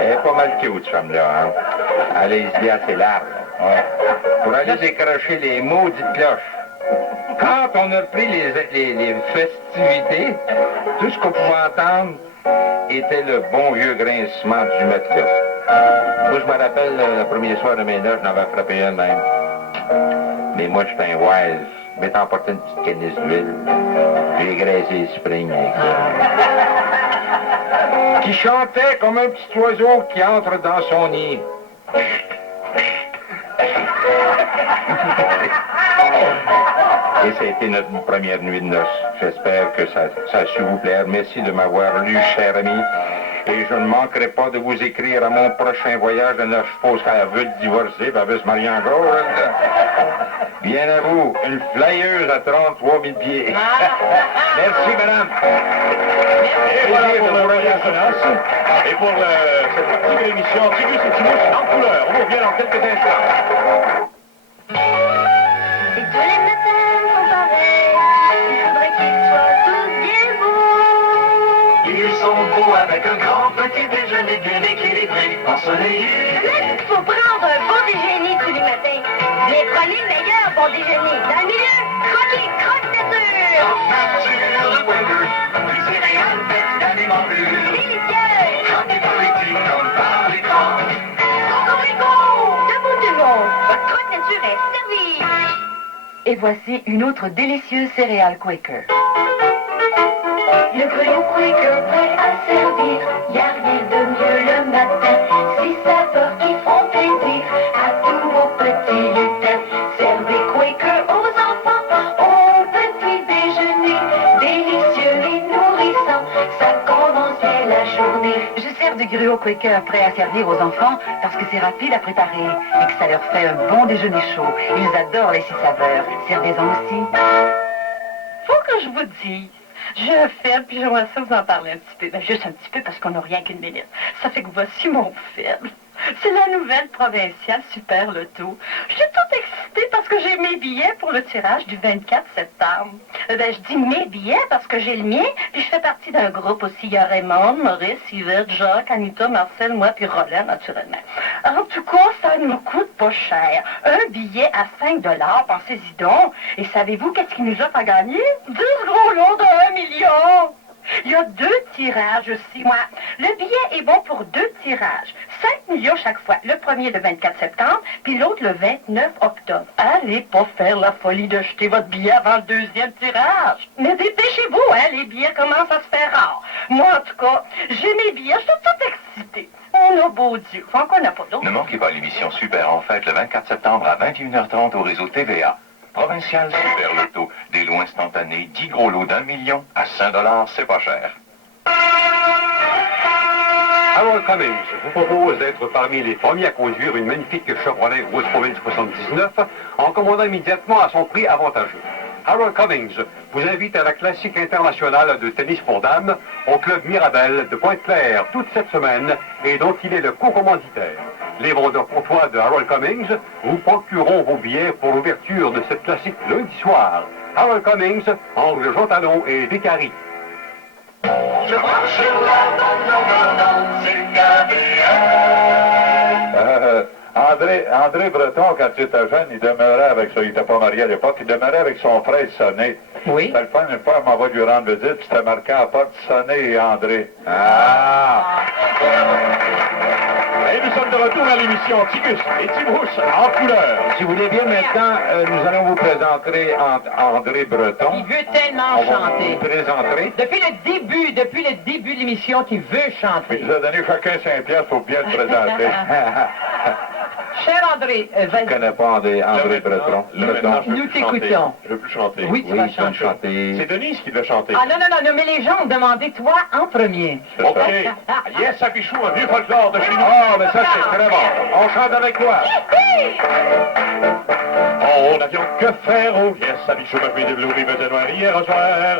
Elle est pas mal cute, cette femme-là, hein? Elle est assez large. Ouais. Pour aller décrocher les maudites cloches. Quand on a pris les festivités, tout ce qu'on pouvait entendre était le bon vieux grincement du matelas. Moi, je me rappelle, le premier soir de mes noces, j'en avais frappé un même. Mais moi, je fais un wise. Je m'étais emporté une petite canisse d'huile. J'ai graissé les springs avec ça. Qui chantait comme un petit oiseau qui entre dans son nid. Et ça a été notre première nuit de noces. J'espère que ça a su vous plaire. Merci de m'avoir lu, cher ami. Et je ne manquerai pas de vous écrire à mon prochain voyage de noces. Je suppose qu'elle veut divorcer, elle veut se marier encore. Bien à vous, une flyeuse à 33 000 pieds. Merci, madame. Et voilà pour le Royal Menace. Et pour cette partie de l'émission Tigus et Timus en couleur. On revient dans quelques instants. Et tous les matins sont pareils, il faudrait qu'ils soient tous bien beaux. Ils sont beaux avec un grand petit déjeuner bien équilibré, ensoleillé. Il faut prendre un bon déjeuner tous les matins. Mais prenez le meilleur bon déjeuner. Dans le milieu, croquez, croque nature. Nature de Quaker, du céréales faites d'aliments mûrs. Délicieux. Comme des politiques, comme fabricants. Cocorico. Debout tout le monde. Votre croque nature est servie. Et voici une autre délicieuse céréale Quaker. Le gruyot Quaker prêt à servir. Y a rien de mieux le matin. Six saveurs qui font plaisir à tous vos petits lutins. Servez Quaker aux enfants au petit déjeuner. Délicieux et nourrissant, ça commence bien la journée. Je sers du gruau Quaker prêt à servir aux enfants parce que c'est rapide à préparer et que ça leur fait un bon déjeuner chaud. Ils adorent les 6 saveurs. Servez-en aussi. Faut que je vous dise. J'ai un faible, puis j'aimerais ça vous en parler un petit peu. Ben, juste un petit peu, parce qu'on n'a rien qu'une minute. Ça fait que voici mon faible. C'est la nouvelle provinciale Super Loto. Je suis toute excitée parce que j'ai mes billets pour le tirage du 24 septembre. Ben, je dis mes billets parce que j'ai le mien, puis je fais partie d'un groupe aussi. Il y a Raymond, Maurice, Yvette, Jacques, Anita, Marcel, moi, puis Roland, naturellement. En tout cas, ça ne me coûte pas cher. Un billet à 5 $, pensez-y donc. Et savez-vous qu'est-ce qui nous offre à gagner? 10 gros lots de 1 million! Il y a 2 tirages aussi, moi. Le billet est bon pour 2 tirages. 5 millions chaque fois. Le premier le 24 septembre, puis l'autre le 29 octobre. Allez pas faire la folie de jeter votre billet avant le 2e tirage. Mais dépêchez-vous, hein, les billets commencent à se faire rares. Moi, en tout cas, j'ai mes billets, je suis toute excitée. On a beau Dieu. Enfin, qu'on n'a pas d'autre. Ne manquez pas l'émission Super en fête le 24 septembre à 21h30 au réseau TVA. Provincial Super Loto, des lots instantanés, 10 gros lots d'1 million à 5 $, c'est pas cher. Harold Cummings vous propose d'être parmi les premiers à conduire une magnifique Chevrolet Oldsmobile 79 en commandant immédiatement à son prix avantageux. Harold Cummings vous invite à la classique internationale de tennis pour dames au club Mirabel de Pointe-Claire toute cette semaine et dont il est le co-commanditaire. Les vendeurs courtois de Harold Cummings vous procureront vos billets pour l'ouverture de cette classique lundi soir. Harold Cummings, angle Jean Talon et Descaries. Je marche sur la bande, c'est KBL. André Breton, quand il était jeune, il demeurait avec ça. Il n'était pas marié à l'époque. Il demeurait avec son frère Sonné. Oui. C'était le fun, une fois, m'en va lui rendre visite, puis c'était marqué à la porte Sonné et André. Ah! Et nous sommes de retour à l'émission Tigus et Timus en couleur. Si vous voulez bien, maintenant, nous allons vous présenter André Breton. Il veut tellement On va chanter. vous présenter. Depuis le début de l'émission, qu'il veut chanter. Il nous a donné chacun 5 piastres pour bien le présenter. Cher André, Je ne vas-y. connais pas André Breton. Nous t'écoutons. Je veux plus chanter. Oui, tu vas Oui, il chanter. C'est Denise qui devait chanter. Ah non, mais les gens ont demandé toi en premier. OK. Yes, Sapichou, un vieux folklore de chez nous. Ah, mais ça, c'est très bon. On chante avec toi. On n'avions que faire, oh yes, Sapichou m'a fait des bleus, rives de noir hier au soir.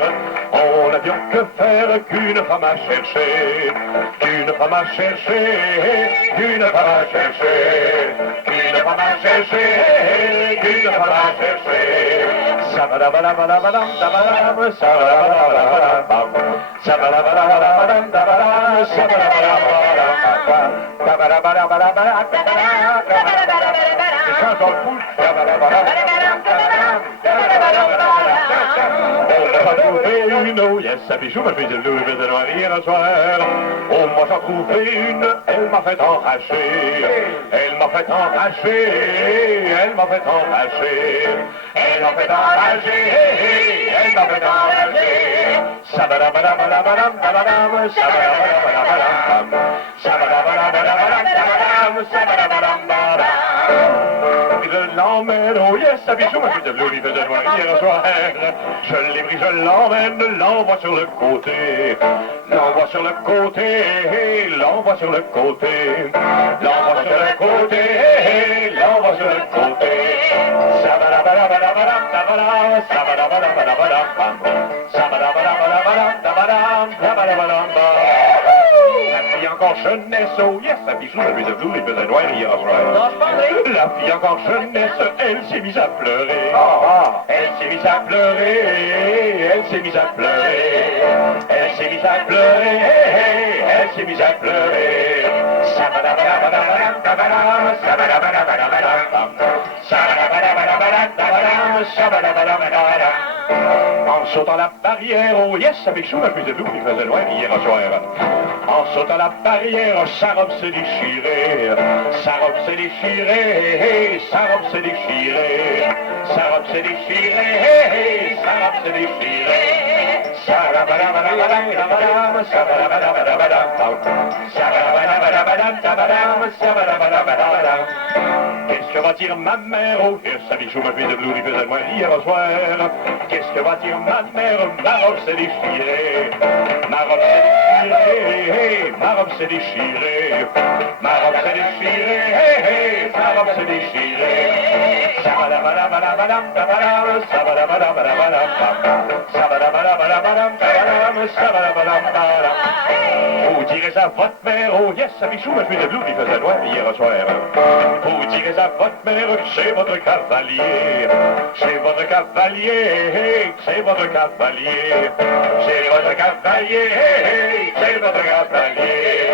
On n'avions que faire qu'une femme à chercher, qu'une femme à chercher, qu'une femme à chercher, qu'une femme à chercher, qu'une femme à chercher. Sabadabadabadabadam, dabadam, sabadabadabadabadam, sabadabadabadabadam, dabadam, sabadabadabadabadam, dabadabadabadabadam. Les chansons cool. On m'a trouvé une, oh yes, Sapichou m'a fait de bleu, de noir hier au soir. On m'a trouvé une, elle m'a fait enracher. Elle m'a fait enracher, elle m'a fait enracher. Elle m'a fait enrager, elle m'a fait enrager. Sabadabadabadabadam, dabadam, sabadabadabadabadam, sabadabadabadabadam, sabadabadabadabadam. Je l'emmène, oh yes, Sapichou m'a fait de bleu, rive de noir hier au soir. Je l'ai pris, je l'emmène, l'envoie sur le côté. L'envoie sur le côté, l'envoie sur le côté. L'envoie sur le côté, l'envoie sur le côté. La fille encore jeunesse, oh yes, la bichou, la nuit de blue, il faisait noir hier soir. La fille encore jeunesse, elle s'est mise à pleurer. Elle s'est mise à pleurer, elle s'est mise à pleurer. Elle s'est mise à pleurer, elle s'est mise à pleurer. En sautant la barrière, oh yes, avec chou, la pluie de blue, il faisait noir hier soir. En sautant la barrière, sa robe s'est déchirée. Sa robe s'est déchirée, sa robe s'est déchirée. Sa robe s'est déchirée, sa robe s'est déchirée. Qu'est-ce que va dire ma mère? Oh, sa bichou, ma fille de blue, il faisait noir hier soir. Qu'est-ce que va dire ma mère? Ma robe s'est déchirée. Ma robe s'est déchirée. Ma robe s'est déchirée. Ma robe s'est déchirée. Ma robe s'est déchirée. Vous direz à votre mère, oh yes, sa bichou, ma fille de blue, il faisait noir hier soir. Vous direz à votre mère que c'est votre cavalier. C'est votre cavalier, c'est votre cavalier. C'est votre cavalier, c'est votre cavalier.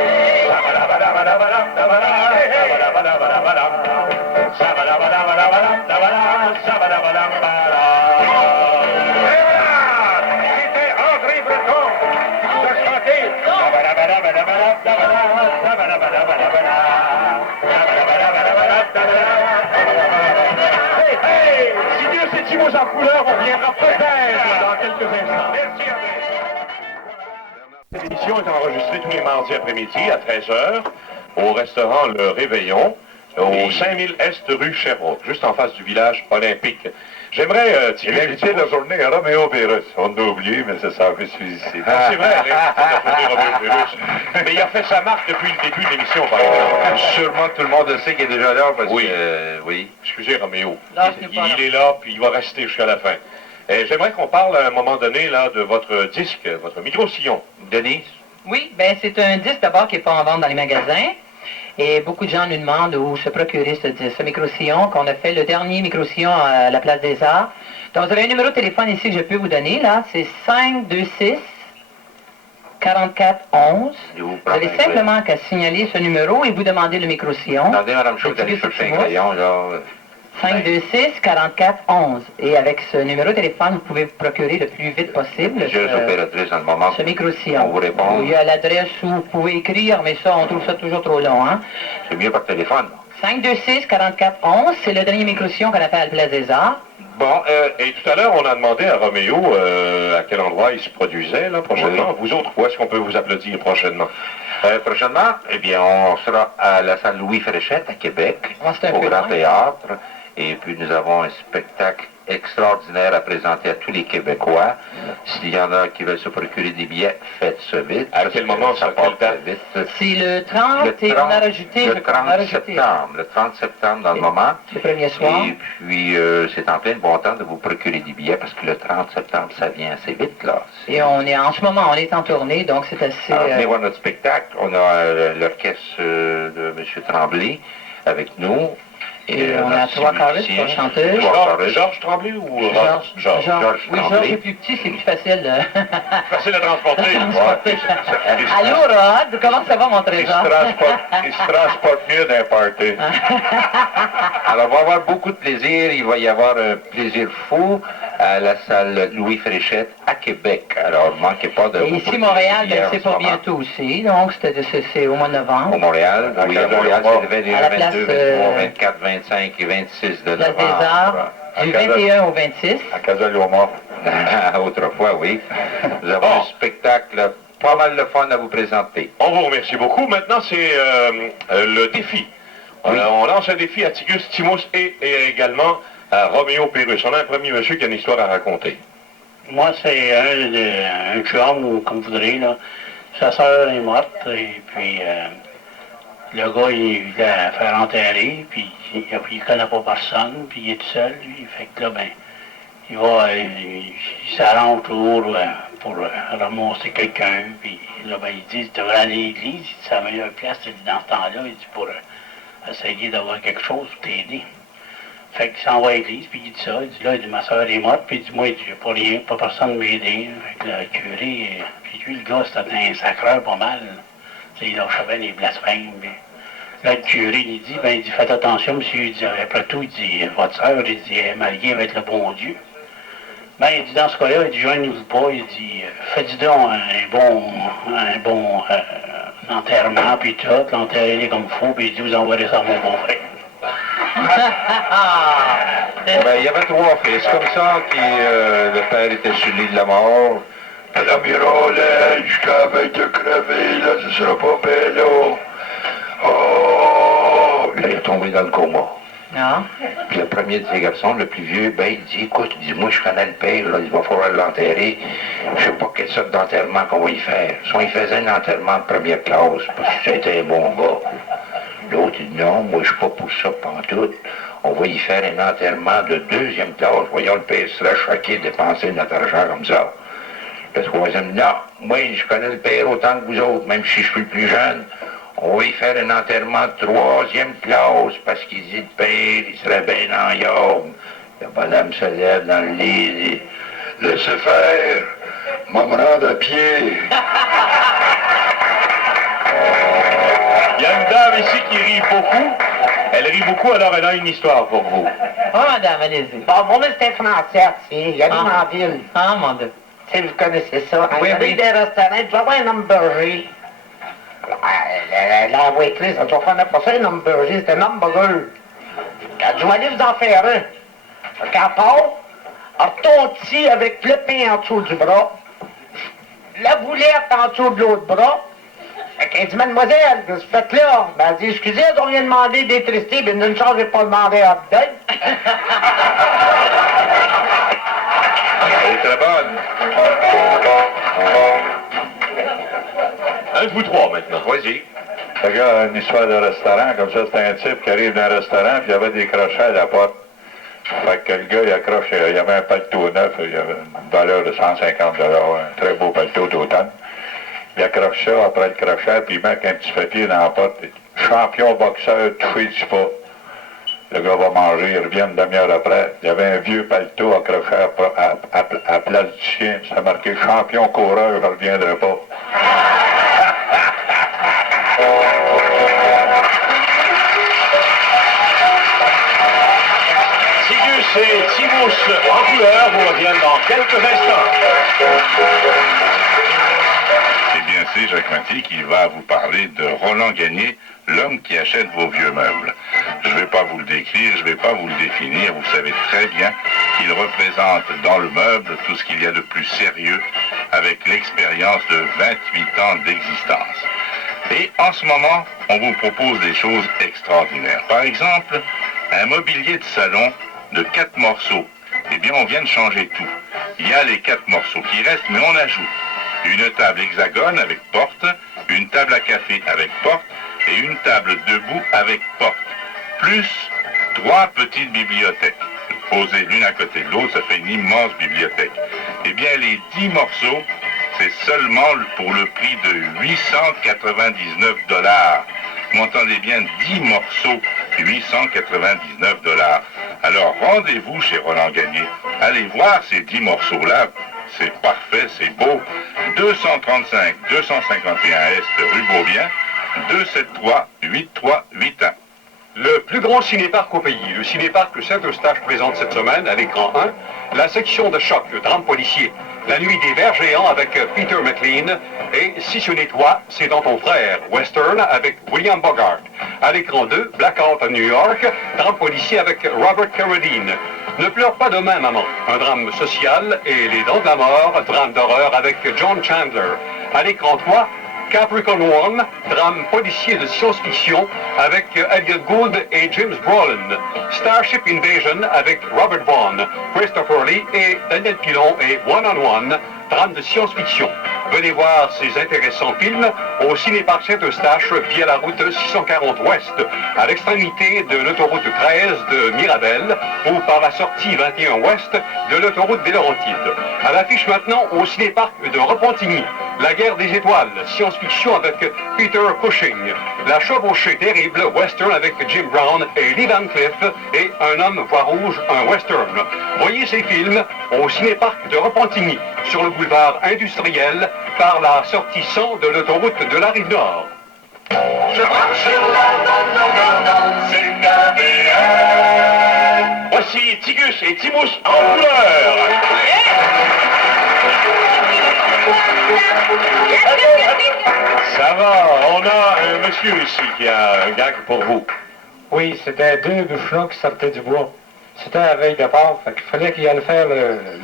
C'était André Breton qui nous a chanté. Hey, si Dieu c'est Timos en couleur, on viendra peut-être dans quelques instants. Merci à vous. Cette émission est enregistrée tous les mardis après-midi à 13h au restaurant Le Réveillon, au 5000 Est rue Sherbrooke, juste en face du village olympique. J'aimerais l'invité de la journée à Roméo Pérus. On l'a oublié, mais ça s'en fait ici. C'est vrai, Roméo Pérus. Mais il a fait sa marque depuis le début de l'émission, par exemple. Sûrement tout le monde le sait qu'il est déjà là, parce Oui. que... oui. Excusez, Roméo. Là, je n'ai pas Il est là, puis il va rester jusqu'à la fin. J'aimerais qu'on parle à un moment donné là, de votre disque, votre micro-sillon. Denise? Oui, ben c'est un disque d'abord qui n'est pas en vente dans les magasins. Et beaucoup de gens nous demandent où se procurer ce micro-sillon, qu'on a fait le dernier micro-sillon à la Place des Arts. Donc vous avez un numéro de téléphone ici que je peux vous donner, là, c'est 526 44 11. Vous avez simplement qu'à signaler ce numéro et vous demander le micro-sillon. Attendez, Mme Chaude, allez chercher un crayon, là. 526 44 11. Et avec ce numéro de téléphone, vous pouvez vous procurer le plus vite possible Opératrice, dans le moment. ce micro-sillon. On vous répond. Il y a l'adresse où vous pouvez écrire, mais ça, on trouve ça toujours trop long, hein? C'est mieux par téléphone. 526 44 11, c'est le dernier micro-sillon qu'on a fait à la Place des Arts. Bon, et tout à l'heure, on a demandé à Roméo à quel endroit il se produisait, là, prochainement. Vous autres, où est-ce qu'on peut vous applaudir prochainement? Prochainement, eh bien, on sera à la salle Louis Fréchette à Québec, au Grand Théâtre. Et puis, nous avons un spectacle extraordinaire à présenter à tous les Québécois. S'il y en a qui veulent se procurer des billets, faites ça vite. À quel moment ça part vite? C'est le 30 et on a rajouté... Le 30 septembre. Le 30 septembre, dans le moment. Le premier soir. Et puis, c'est en plein de bon temps de vous procurer des billets parce que le 30 septembre, ça vient assez vite, là. Et on est en ce moment, on est en tournée, donc c'est assez... Alors, venez voir notre spectacle. On a l'orchestre de M. Tremblay avec nous. Et on a trois choristes, trois chanteuses. Georges Tremblay ou Georges Tremblay. Oui, Georges est plus petit, c'est plus facile. Facile à transporter. Allô, Rod, comment ça va, mon trésor? Il se transporte mieux d'un party. Alors, on va avoir beaucoup de plaisir. Il va y avoir un plaisir fou à la salle Louis Fréchette à Québec. Alors, ne manquez pas de... Et ici, Montréal, ben, c'est pas bientôt aussi. Donc, c'est au mois de novembre. Au Montréal, oui, à Montréal, c'est le 21, 22, 23, 24, 25 et 26 de novembre. Place des Arts, du 21 au 26. À Casa-Liomar. Autrefois, oui. Nous avons un spectacle pas mal de fun à vous présenter. On vous remercie beaucoup. Maintenant, c'est le défi. Oui. On lance un défi à Tigus, Timos et également à Roméo Pérus. On a un premier monsieur qui a une histoire à raconter. Moi, c'est un chum, ou comme vous voudrez, là. Sa sœur est morte, et puis Le gars, il voulait faire enterrer, puis il connaît pas personne, puis il est tout seul, lui. Fait que là, ben, il s'arrange toujours pour ramasser quelqu'un, puis là, ben, il dit, tu devrais aller à l'église, c'est la meilleure place, dans ce temps-là, il dit, pour essayer d'avoir quelque chose pour t'aider. Fait qu'il s'en va à l'église, puis il dit ça, il dit, là, il dit, ma soeur est morte, puis il dit, moi, il dit, j'ai pas rien, pas personne de m'aider. Fait que le curé, puis lui, le gars, c'était un sacreur pas mal. Il lâchait bien les blasphèmes. Là, le curé, il dit, ben, il dit, faites attention, monsieur, il dit, après tout, il dit, votre sœur, il dit, elle est mariée avec le bon Dieu. Ben, il dit, dans ce cas-là, il dit, joignez-vous pas, il dit, faites donc un bon enterrement, puis tout, l'enterrez comme il faut, puis il dit, vous envoyez ça à mon bon frère. Ben, il y avait 3 fils comme ça, qui le père était sur l'île de la mort. L'amiral, jusqu'à la veille de crever, là, ce sera pas belle, là. Oh! Là, il est tombé dans le coma. Non. Puis le premier de ces garçons, le plus vieux, ben, il dit, écoute, il dit, moi, je connais le père, là, il va falloir l'enterrer. Je sais pas quelle sorte d'enterrement qu'on va y faire. Soit il faisait un enterrement de première classe, parce que c'était un bon gars. L'autre, il dit, non, moi, je suis pas pour ça, pantoute. On va y faire un enterrement de 2e classe. Voyons, le père serait choqué de dépenser notre argent comme ça. Le 3e, non, moi, je connais le père autant que vous autres, même si je suis le plus jeune. On va y faire un enterrement de 3e classe, parce qu'il dit, le père, il serait bien en yob. Le bonhomme se lève dans le lit, il dit, laissez faire, m'en me rendre à pied. Il y a une dame ici qui rit beaucoup. Elle rit beaucoup, alors elle a une histoire pour vous. Ah, madame, allez-y. Bon, moi, c'était Français, il habite en ville. Ah, mon Dieu. Tu sais, vous connaissez ça. Oui, il y des restaurants, il doit y avoir un hamburger. La waitress, elle doit faire pas ça, un hamburger, c'est un hamburger. Elle dit, allez vous en faire un. Quand part, elle retombe avec le pain en dessous du bras, la boulette en dessous de l'autre bras. Elle dit, mademoiselle, qu'est-ce que vous faites là? Ben, elle dit, excusez, on vient demander d'électricité, mais d'une chose, je n'ai pas demandé à hot dog. elle est très bonne. Un de vous 3 maintenant. Vas-y. Le gars a une histoire de restaurant, comme ça, c'était un type qui arrive dans un restaurant, puis il y avait des crochets à la porte. Fait que le gars, il accroche, il y avait un paletot neuf, il y avait une valeur de 150 $, un très beau paletot d'automne. Il accroche ça après le crochet, puis il met un petit papier dans la porte. Champion boxeur touché du pas. Le gars va manger, il revient une demi-heure après. Il y avait un vieux paletot accroché à place du chien. Ça marqué champion coureur, je ne reviendrai pas. Sigus et Timus en couleur vous reviennent dans quelques instants. Eh bien, c'est Jacques Mathieu qui va vous parler de Roland Gagné, l'homme qui achète vos vieux meubles. Je ne vais pas vous le décrire, je ne vais pas vous le définir. Vous savez très bien qu'il représente dans le meuble tout ce qu'il y a de plus sérieux avec l'expérience de 28 ans d'existence. Et en ce moment, on vous propose des choses extraordinaires. Par exemple, un mobilier de salon de 4 morceaux. Eh bien, on vient de changer tout. Il y a les 4 morceaux qui restent, mais on ajoute une table hexagone avec porte, une table à café avec porte et une table debout avec porte, plus 3 petites bibliothèques. Posées l'une à côté de l'autre, ça fait une immense bibliothèque. Eh bien, les 10 morceaux, c'est seulement pour le prix de 899 $. Vous m'entendez bien, 10 morceaux, 899 $. Alors, rendez-vous chez Roland Gagné. Allez voir ces 10 morceaux-là. C'est parfait, c'est beau. 235 251 Est rue Beaubien, 273-8381. Le plus grand cinéparc au pays, le cinéparc Saint-Eustache présente cette semaine à l'écran 1 la section de choc, le drame policier. La nuit des vers géants avec Peter McLean et Si ce n'est toi, c'est dans ton frère, western avec William Bogart. À l'écran 2, Blackout à New York, drame policier avec Robert Carradine. Ne pleure pas demain, maman, un drame social et Les Dents de la mort, drame d'horreur avec John Chandler. À l'écran 3, Capricorn One, drame policier de science-fiction avec Elliot Gould et James Brolin. Starship Invasion avec Robert Vaughn, Christopher Lee et Daniel Pilon et One on One, drame de science-fiction. Venez voir ces intéressants films au Cinéparc Saint-Eustache via la route 640 Ouest, à l'extrémité de l'autoroute 13 de Mirabel ou par la sortie 21 Ouest de l'autoroute des Laurentides. À l'affiche maintenant au Cinéparc de Repentigny, La guerre des étoiles, science-fiction avec Peter Cushing, La chevauchée terrible, western avec Jim Brown et Lee Van Cleef et Un homme voit rouge, un western. Voyez ces films au Cinéparc de Repentigny, sur le boulevard industriel, par la sortie 100 de l'autoroute de la Rive-Nord. Je marche sur la CKVL. Voici Tigus et Timous en couleur. Ça va, on a un monsieur ici qui a un gag pour vous. Oui, c'était deux bûcherons qui sortaient du bois. C'était la veille de Pâques, fait qu'il fallait qu'ils allaient faire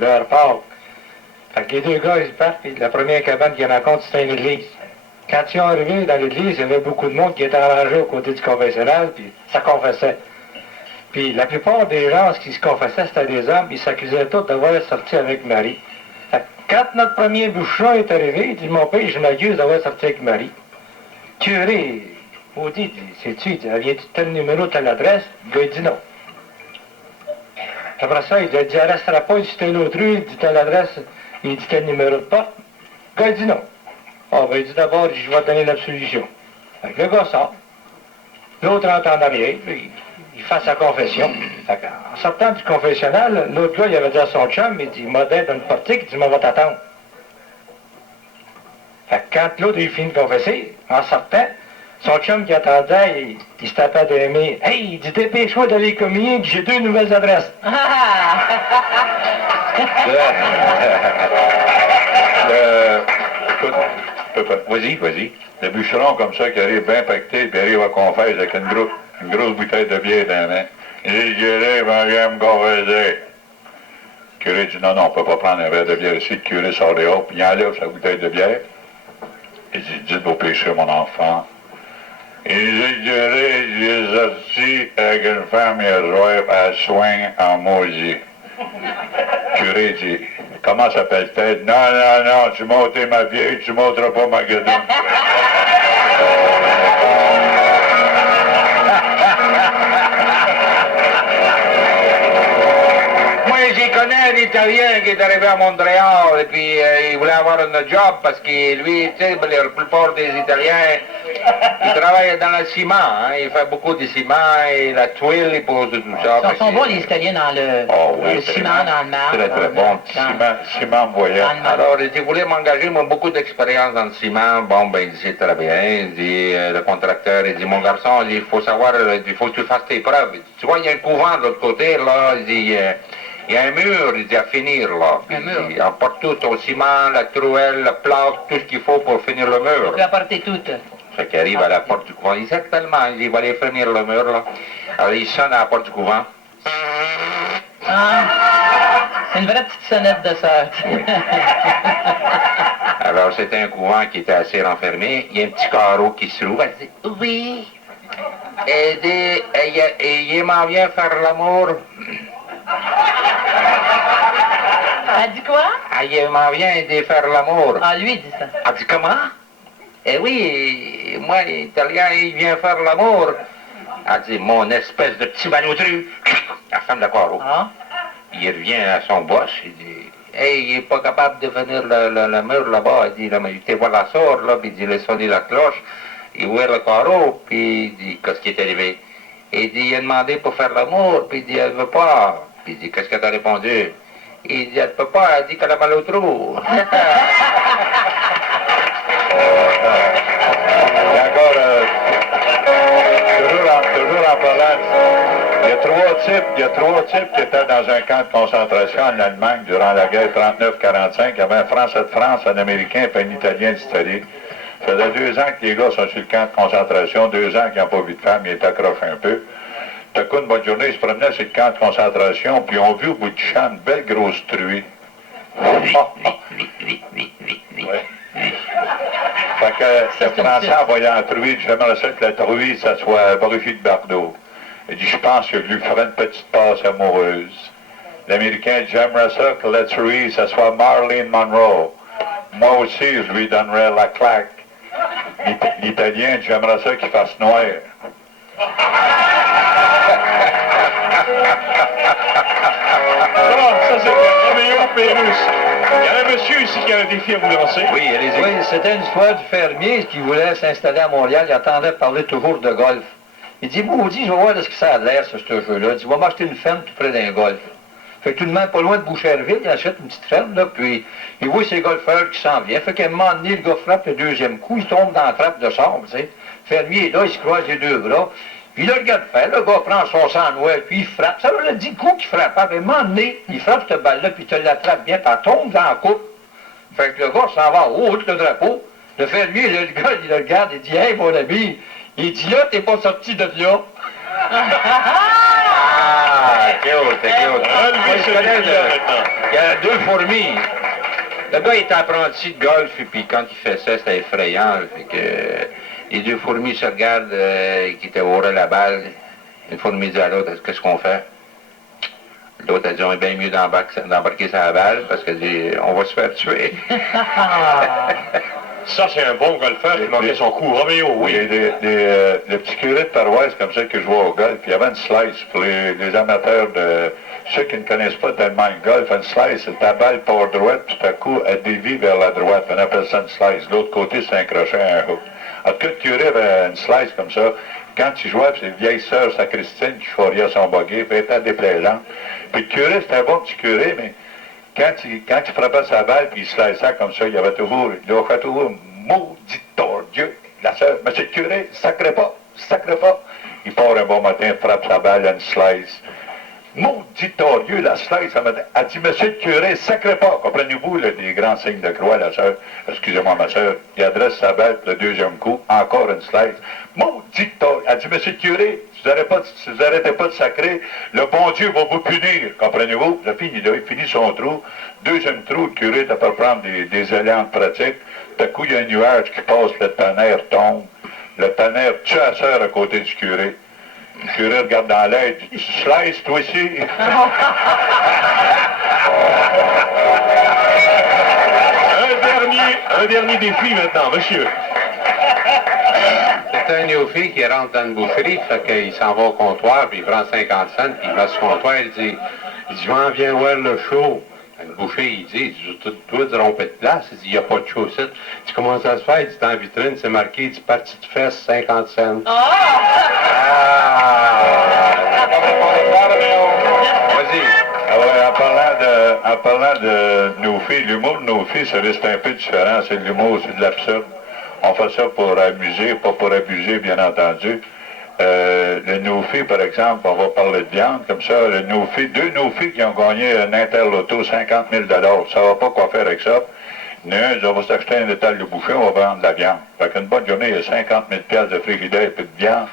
leur Pâques. Fait que les deux gars, ils partent, puis la première cabane qu'ils rencontrent, c'était une église. Quand ils sont arrivés dans l'église, il y avait beaucoup de monde qui était arrangé au côté du confessionnal, puis ça confessait. Puis la plupart des gens, ce qui se confessaient, c'était des hommes, puis ils s'accusaient tous d'avoir sorti avec Marie. Fait que quand notre premier bûcheron est arrivé, il dit, mon père, je m'accuse d'avoir sorti avec Marie. Curé, maudit, sais-tu, il dit, viens-tu de tel numéro, telle adresse? Le gars, il dit non. Après ça, il dit, elle restera pas, il dit, telle autre rue, il dit, telle adresse, il dit, tel numéro de porte. Le gars, il dit non. Ah, ben, il dit d'abord, je vais te donner l'absolution. Fait que le gars sort. L'autre entre en arrière, puis il fait sa confession. Fait en sortant du confessionnal, l'autre gars, il avait dit à son chum, il dit, m'a d'aide dans le portique, il dit, m'en va t'attendre. Fait que quand l'autre a fini de confesser, en sortant, son chum qui attendait, il se tapait d'aimer. Hey, il dit, dépêche-moi d'aller communier, j'ai deux nouvelles adresses. Écoute, vas-y. Le bûcheron comme ça qui arrive bien pacté, puis arrive à confesse avec une grosse bouteille de bière dans la main. Il dit, le curé, viens me confesser. Le curé dit, non, on peut pas prendre un verre de bière ici. Le curé sort dehors, puis il enlève sa bouteille de bière. Il dit, dites vos péchés, mon enfant. Il dit, le curé, j'ai sorti avec une femme hier soir, elle soigne en maudit. Le curé dit, comment s'appelle-t-elle? Non, tu montes ma vieille, tu monteras pas ma gueule. Moi, j'y connais un Italien qui est arrivé à Montréal et puis il voulait avoir un job parce que lui, tu sais, la plupart des Italiens, ils travaillent dans le ciment, hein, il fait beaucoup de ciment et la tuile, il pose tout ça. Ils sont bons les Italiens dans le ciment, dans le marbre. Très bon, ciment voyant. Alors, il voulait m'engager, moi, beaucoup d'expérience dans le ciment. Bon, ben, il dit, c'est très bien. Il dit, le contracteur, il dit, mon garçon, il faut savoir, il faut que tu fasses tes preuves. Il dit, tu vois, il y a un couvent de l'autre côté, là, il dit, il y a un mur, il dit, à finir, là. Il apporte tout, au ciment, la trouelle, la plâtre, tout ce qu'il faut pour finir le mur. Il a apporté tout. Fait qu'il arrive à la porte du couvent. Il sait tellement, il dit, il va aller finir le mur, là. Alors, il sonne à la porte du couvent. C'est une vraie petite sonnette de sœur. Oui. Alors, c'était un couvent qui était assez renfermé. Il y a un petit carreau qui se rouvre. Elle dit, oui. Et il m'en vient faire l'amour. Elle dit quoi? Il m'en vient de faire l'amour. Ah, lui, il dit ça. Elle dit comment? Eh oui, moi, l'Italien, il vient faire l'amour. Elle dit, mon espèce de petit banotru. Elle ferme le carreau. Il revient à son boss, il dit, hey, il n'est pas capable de venir le mur là-bas. Il dit, il était voir la sort, là, puis il dit, il a sonné la cloche. Il ouvre le carreau, puis il dit, qu'est-ce qui est arrivé? Il dit, il a demandé pour faire l'amour, puis il dit, elle veut pas. Puis il dit, qu'est-ce qu'elle t'a répondu? Il dit, elle peut pas, elle dit qu'elle a mal au trou. Et encore, toujours en parlant, il y a trois types qui étaient dans un camp de concentration en Allemagne durant la guerre 39-45. Il y avait un Français de France, un Américain et un Italien d'Italie. Ça faisait 2 ans que les gars sont sur le camp de concentration, 2 ans qu'ils n'ont pas vu de femme, ils étaient accrochés un peu. Tout à coup, une bonne journée, ils se promenaient sur le camp de concentration, puis ils ont vu au bout du champ une belle grosse truie. Fait que le Français, en voyant la truie, j'aimerais ça que la truie, ça soit Brigitte Bardot. Il dit, je pense que je lui ferai une petite passe amoureuse. L'Américain dit, j'aimerais ça que la truie, ça soit Marilyn Monroe. Moi aussi, je lui donnerais la claque. L'Italien, j'aimerais ça qu'il fasse noir. Alors, ça c'est Roméo Pérus. Il y a un monsieur ici qui a un défi à vous lancer. Oui, allez-y. Oui, c'était une histoire du fermier qui voulait s'installer à Montréal. Il attendait parler toujours de golf. Il dit, maudit, je vais voir de ce que ça a l'air, ce jeu-là. Il dit, va m'acheter une ferme tout près d'un golf. Fait que tout le monde, pas loin de Boucherville, il achète une petite ferme, là, puis il voit ces golfeurs qui s'en viennent. Fait qu'à un moment donné, le gars frappe le deuxième coup, il tombe dans la trappe de sable, tu sais. Le fermier est là, il se croise les deux bras. Puis là, le gars le fait, le gars prend son sang noir, puis il frappe. Ça veut dire 10 coups qu'il frappe. À un moment donné, il frappe cette balle-là, puis tu l'attrapes bien, puis elle tombe dans la coupe. Fait que le gars s'en va au haut, le drapeau. Le fermier, là, le gars, il le regarde, il dit, hey, mon ami, il dit là, t'es pas sorti de là. Cute. Il y a deux fourmis. Le gars est apprenti de golf, et puis quand il fait ça, c'était effrayant. Fait que les deux fourmis se regardent, qui étaient au ras la balle. Une fourmi dit à l'autre, qu'est-ce qu'on fait? L'autre a dit, on est bien mieux d'embarquer sa balle, parce qu'elle dit, on va se faire tuer. Ça, c'est un bon golfeur qui manquait son coup. Roméo, oui. Il y a des petits curés de paroisse comme ça que je vois au golf. Il y avait une slice pour les amateurs de ceux qui ne connaissent pas tellement le golf. Une slice, c'est ta balle part droite, puis ta coup, elle dévie vers la droite. On appelle ça une slice. L'autre côté, c'est un crochet à un hook. En tout cas, le curé avait une slice comme ça. Quand il jouait, c'est une vieille sœur sacristine qui charriait son buggy, puis elle était déplaisante. Puis le curé, c'était un bon petit curé, mais quand il frappait sa balle, puis il se laissait comme ça, il avait toujours maudit Dieu, la sœur, monsieur le curé, sacrez pas. Il part un bon matin, frappe sa balle à une slice. Maudit Dieu, la slice, elle dit, monsieur le curé, sacrez pas. Comprenez-vous, les grands signes de croix, la sœur, excusez-moi ma sœur, il adresse sa balle, le deuxième coup, encore une slice. Maudit elle dit, monsieur le curé, si vous n'arrêtez pas de sacrer, le bon Dieu va vous punir, comprenez-vous? La fille, il finit son trou. Deuxième trou, le curé t'a pas prendre des éléments pratiques. D'un coup, il y a un nuage qui passe, le tonnerre tombe. Le tonnerre tue la sœur à côté du curé. Le curé regarde dans l'air, dit, tu slices, toi aussi? Un dernier défi maintenant, monsieur. C'est un néophyte qui rentre dans une boucherie, fait qu'il s'en va au comptoir, puis il prend 50 cents, puis il va sur le comptoir, il dit, je m'en viens voir le show. Le boucher, il dit, toi, tu rompais de place, il dit, il n'y a pas de show ici. Il dit, comment ça se fait? Il dit, dans la vitrine, c'est marqué, il dit, partie de fesses, 50 cents. Vas-y. Alors, en parlant de nos filles, l'humour de nos filles, ça reste un peu différent. C'est de l'humour, c'est de l'absurde. On fait ça pour amuser, pas pour abuser, bien entendu. Le no-filles, par exemple, on va parler de viande, comme ça, le no-filles, deux no-filles qui ont gagné un Interloto, 50 000 $. Ça va pas quoi faire avec ça. On va s'acheter un étal de boucher, on va vendre de la viande. Fait qu'une bonne journée, il y a 50 000 $ de frigidaire et de viande.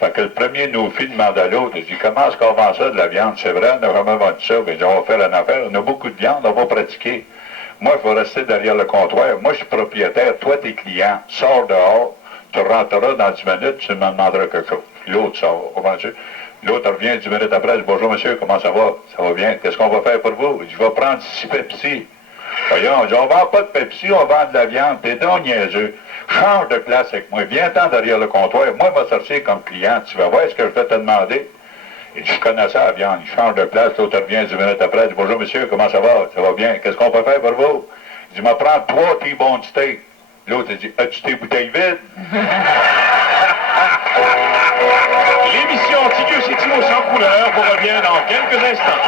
Fait que le premier no-filles demande à l'autre, il dit, comment est-ce qu'on vend ça, de la viande? C'est vrai, on n'a jamais vendu ça. Il dit, on va faire une affaire, on a beaucoup de viande, on va pratiquer. Moi, il faut rester derrière le comptoir. Moi, je suis propriétaire. Toi, t'es client. Sors dehors. Tu rentreras dans 10 minutes. Tu me demanderas quelque chose. L'autre sort. L'autre revient 10 minutes après. Il dit, bonjour, monsieur. Comment ça va? Ça va bien. Qu'est-ce qu'on va faire pour vous? Il dit, je vais prendre 6 Pepsi. Voyons, on dit, on vend pas de Pepsi, on vend de la viande. T'es donc niaiseux. Change de place avec moi. Viens-t'en derrière le comptoir. Moi, je vais sortir comme client. Tu vas voir ce que je vais te demander. Il dit, je connais ça, la viande. Il change de place, l'autre revient 10 minutes après. Il dit, bonjour monsieur, comment ça va? Ça va bien. Qu'est-ce qu'on peut faire pour vous? Il dit, je vais prendre 3 T-bone steak. L'autre, il dit, as-tu tes bouteilles vides? L'émission Tidieu c'est Timo sans couleur vous revient dans quelques instants.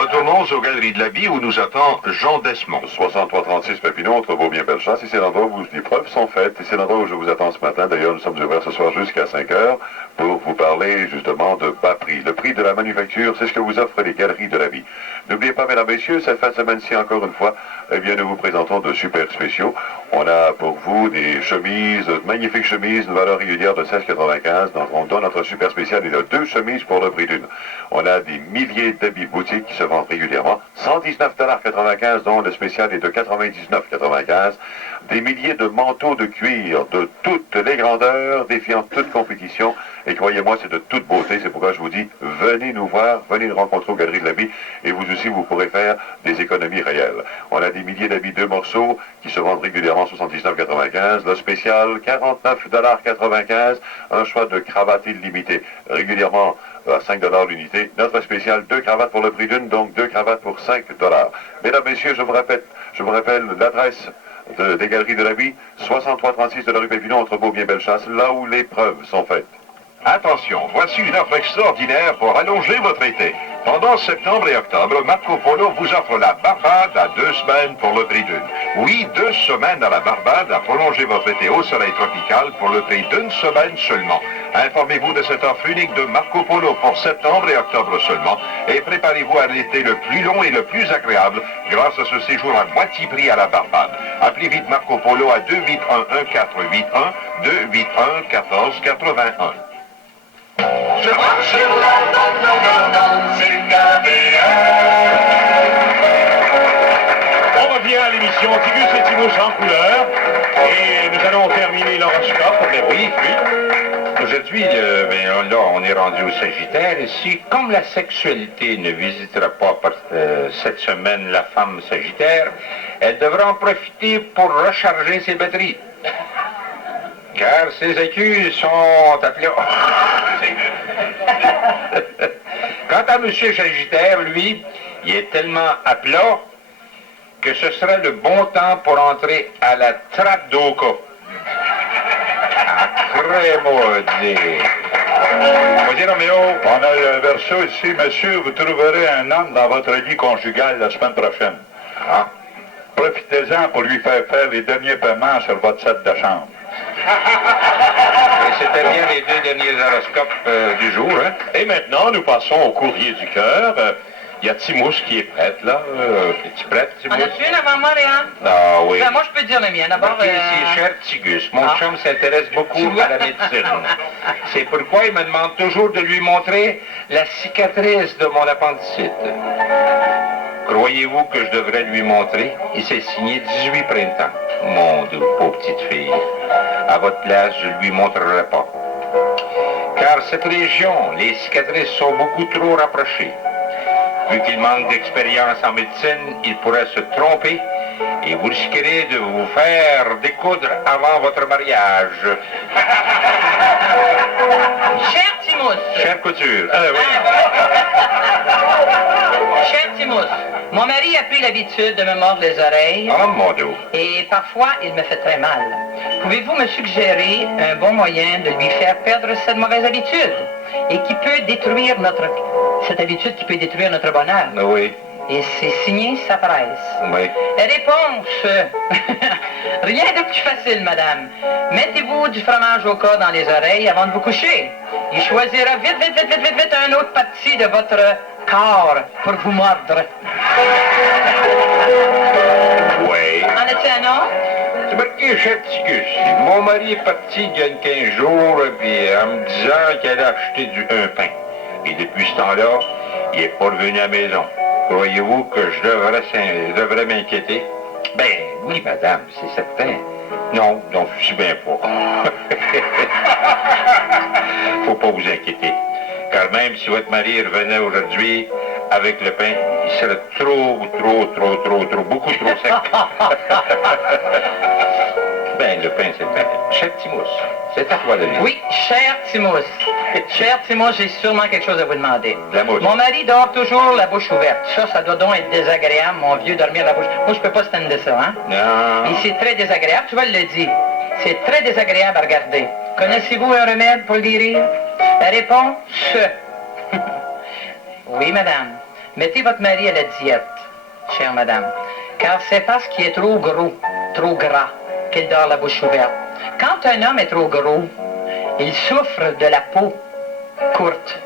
Retournons aux Galeries de la Vie où nous attend Jean Desmond. 6336 Papineau, entre Beaubien-Bellechasse. C'est l'endroit où les preuves sont faites. Et c'est l'endroit où je vous attends ce matin. D'ailleurs, nous sommes ouverts ce soir jusqu'à 5 heures pour vous parler justement de bas prix. Le prix de la manufacture, c'est ce que vous offrent les Galeries de la Vie. N'oubliez pas, mesdames, messieurs, cette fin de semaine-ci, encore une fois, eh bien, nous vous présentons de super spéciaux. On a pour vous des chemises, de magnifiques chemises, une valeur régulière de 16,95. Donc, on donne notre super spécial. Il y a 2 chemises pour le prix d'une. On a des milliers d'habits boutiques qui se vendent régulièrement. régulièrement. 119,95 $, dont le spécial est de 99,95 $. Des milliers de manteaux de cuir de toutes les grandeurs, défiant toute compétition. Et croyez-moi, c'est de toute beauté. C'est pourquoi je vous dis, venez nous voir, venez nous rencontrer aux Galeries de l'Habit. Et vous aussi, vous pourrez faire des économies réelles. On a des milliers d'habits 2 morceaux qui se vendent régulièrement 79,95 $. Le spécial, 49,95 $. Un choix de cravates illimitées, régulièrement à 5 $ l'unité. Notre spécial, 2 cravates pour le prix d'une, donc 2 cravates pour 5 $. Mesdames, Messieurs, je vous rappelle l'adresse des Galeries de l'Habit, 6336 de la rue Pépinot, entre Beaubien et Bellechasse, là où les preuves sont faites. Attention, voici une offre extraordinaire pour allonger votre été. Pendant septembre et octobre, Marco Polo vous offre la Barbade à 2 semaines pour le prix d'une. Oui, 2 semaines à la Barbade à prolonger votre été au soleil tropical pour le prix d'une semaine seulement. Informez-vous de cette offre unique de Marco Polo pour septembre et octobre seulement et préparez-vous à l'été le plus long et le plus agréable grâce à ce séjour à moitié prix à la Barbade. Appelez vite Marco Polo à 281-1481, 281-1481. Je marche sur la bande, c'est On revient à l'émission Tigus et Timos en couleur. Et nous allons terminer l'horoscope. Mais oui. Aujourd'hui, là, on est rendu au Sagittaire. Et si, comme la sexualité ne visitera pas cette semaine la femme Sagittaire, elle devra en profiter pour recharger ses batteries. Car ses écus sont à plat. Quant à M. Sagittaire, lui, il est tellement à plat que ce serait le bon temps pour entrer à la trappe d'Oka. Très maudit. Vas-y, Roméo. On a le verso ici. Monsieur, vous trouverez un homme dans votre lit conjugal la semaine prochaine. Ah. Profitez-en pour lui faire les derniers paiements sur votre set de chambre. Et c'était bien les 2 derniers horoscopes du jour, hein? Et maintenant, nous passons au courrier du cœur. Il y a Timous qui est prête, là. Es-tu prête, Timous? En as-tu une avant moi, Réan? Ah oui. Ben, moi, je peux dire le mien. D'abord... Ok, c'est cher Tigus. Mon chum s'intéresse beaucoup à la médecine. C'est pourquoi il me demande toujours de lui montrer la cicatrice de mon appendicite. Croyez-vous que je devrais lui montrer? Il s'est signé 18 printemps. Mon doux, pauvre petite fille. À votre place, je ne lui montrerai pas. Car cette région, les cicatrices sont beaucoup trop rapprochées. Vu qu'il manque d'expérience en médecine, il pourrait se tromper et vous risquerez de vous faire découdre avant votre mariage. Cher Timos. Chère couture. Cher Timos, mon mari a pris l'habitude de me mordre les oreilles. Oh, mon Dieu. Et parfois, il me fait très mal. Pouvez-vous me suggérer un bon moyen de lui faire perdre cette mauvaise habitude et qui peut détruire cette habitude qui peut détruire notre bonheur? Oui. Et c'est signé sa presse. Oui. Réponse. Rien de plus facile, madame. Mettez-vous du fromage au cas dans les oreilles avant de vous coucher. Il choisira vite un autre parti de votre corps pour vous mordre. Oui. En as-tu un autre? C'est marqué, cher Tigus. Mon mari est parti il y a 15 jours puis, en me disant qu'il allait acheter un pain. Et depuis ce temps-là, il n'est pas revenu à la maison. Croyez-vous que je devrais m'inquiéter? Ben oui, madame, c'est certain. Non, je suis bien pas. Faut pas vous inquiéter. Car même si votre mari revenait aujourd'hui avec le pain, il serait beaucoup trop sec. Ben, le pain, c'est le pain. Cher Timos, c'est à toi de dire. Oui, cher Timos. Cher Timos, j'ai sûrement quelque chose à vous demander. La mouche. Mon mari dort toujours la bouche ouverte. Ça doit donc être désagréable, mon vieux, dormir la bouche. Moi, je peux pas stander ça, hein? Non. Et c'est très désagréable, tu vas le dire. C'est très désagréable à regarder. Connaissez-vous un remède pour le guérir? La réponse, oui, madame. Mettez votre mari à la diète, chère madame. Car c'est parce qu'il est trop gros, trop gras, qu'il dort la bouche ouverte. Quand un homme est trop gros, il souffre de la peau courte.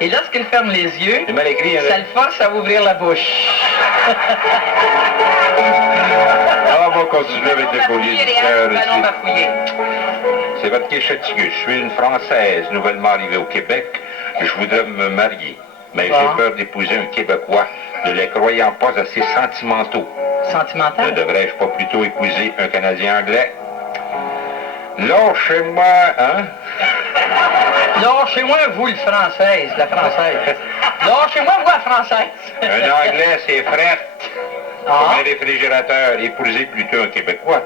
Et lorsqu'il ferme les yeux, c'est mal écrit, ça le force à ouvrir la bouche. On va continuer avec le collier du cœur ici. C'est votre chez Tigus. Je suis une Française nouvellement arrivée au Québec. Je voudrais me marier. Mais j'ai peur d'épouser un Québécois, ne les croyant pas assez sentimentaux. Sentimental? Ne devrais-je pas plutôt épouser un Canadien anglais? Lâchez-moi, hein? Lâchez-moi, vous, la française. Lâchez-moi, vous, la française. Un Anglais, c'est fret. Comme un réfrigérateur. Épouser plutôt un Québécois.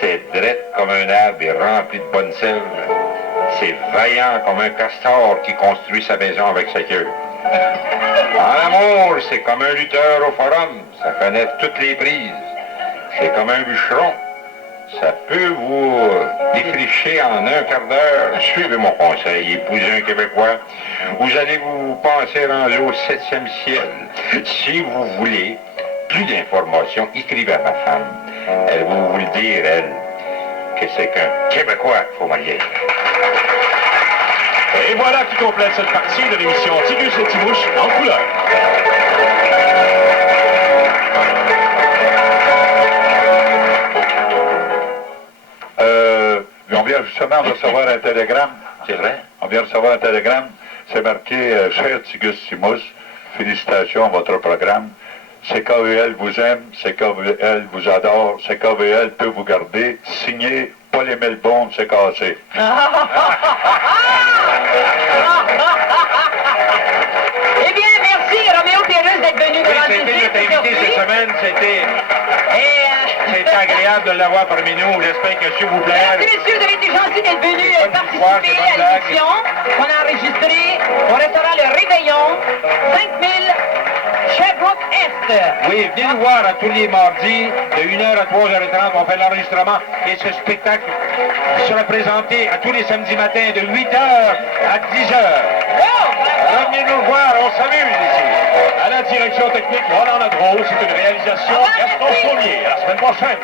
C'est drette comme un arbre et rempli de bonnes sèves. C'est vaillant comme un castor qui construit sa maison avec sa queue. En amour, c'est comme un lutteur au forum. Ça connaît toutes les prises. C'est comme un bûcheron. Ça peut vous défricher en un quart d'heure. Suivez mon conseil, épousez un Québécois. Vous allez vous penser rendu au 7e ciel. Si vous voulez plus d'informations, écrivez à ma femme. Elle va vous le dire, elle, que c'est qu'un Québécois qu'il faut marier. Et voilà qui complète cette partie de l'émission Tigus et Tibouche en couleur. On vient justement de recevoir un télégramme. C'est vrai? On vient de recevoir un télégramme. C'est marqué « Cher Tigus Simous, félicitations à votre programme. CKVL vous aime, CKVL vous adore, CKVL peut vous garder. Signé Paul Émile Bond, c'est cassé. » Eh bien, merci Roméo Pérus d'être venu nous rendre visite invité cette semaine, c'était agréable de l'avoir parmi nous. J'espère que s'il vous plaît. Merci messieurs, vous avez été gentils d'être venus participer à l'émission qu'on a enregistrée au restaurant Le Réveillon, 5000 Sherbrooke Est. Oui, venez nous voir à tous les mardis, de 1h à 3h30, on fait l'enregistrement. Et ce spectacle sera présenté à tous les samedis matins de 8h à 10h. Venez nous voir, on s'amuse ici. À la direction technique, Roland Ladreau, c'est une réalisation Gaston Saumier. À la semaine prochaine.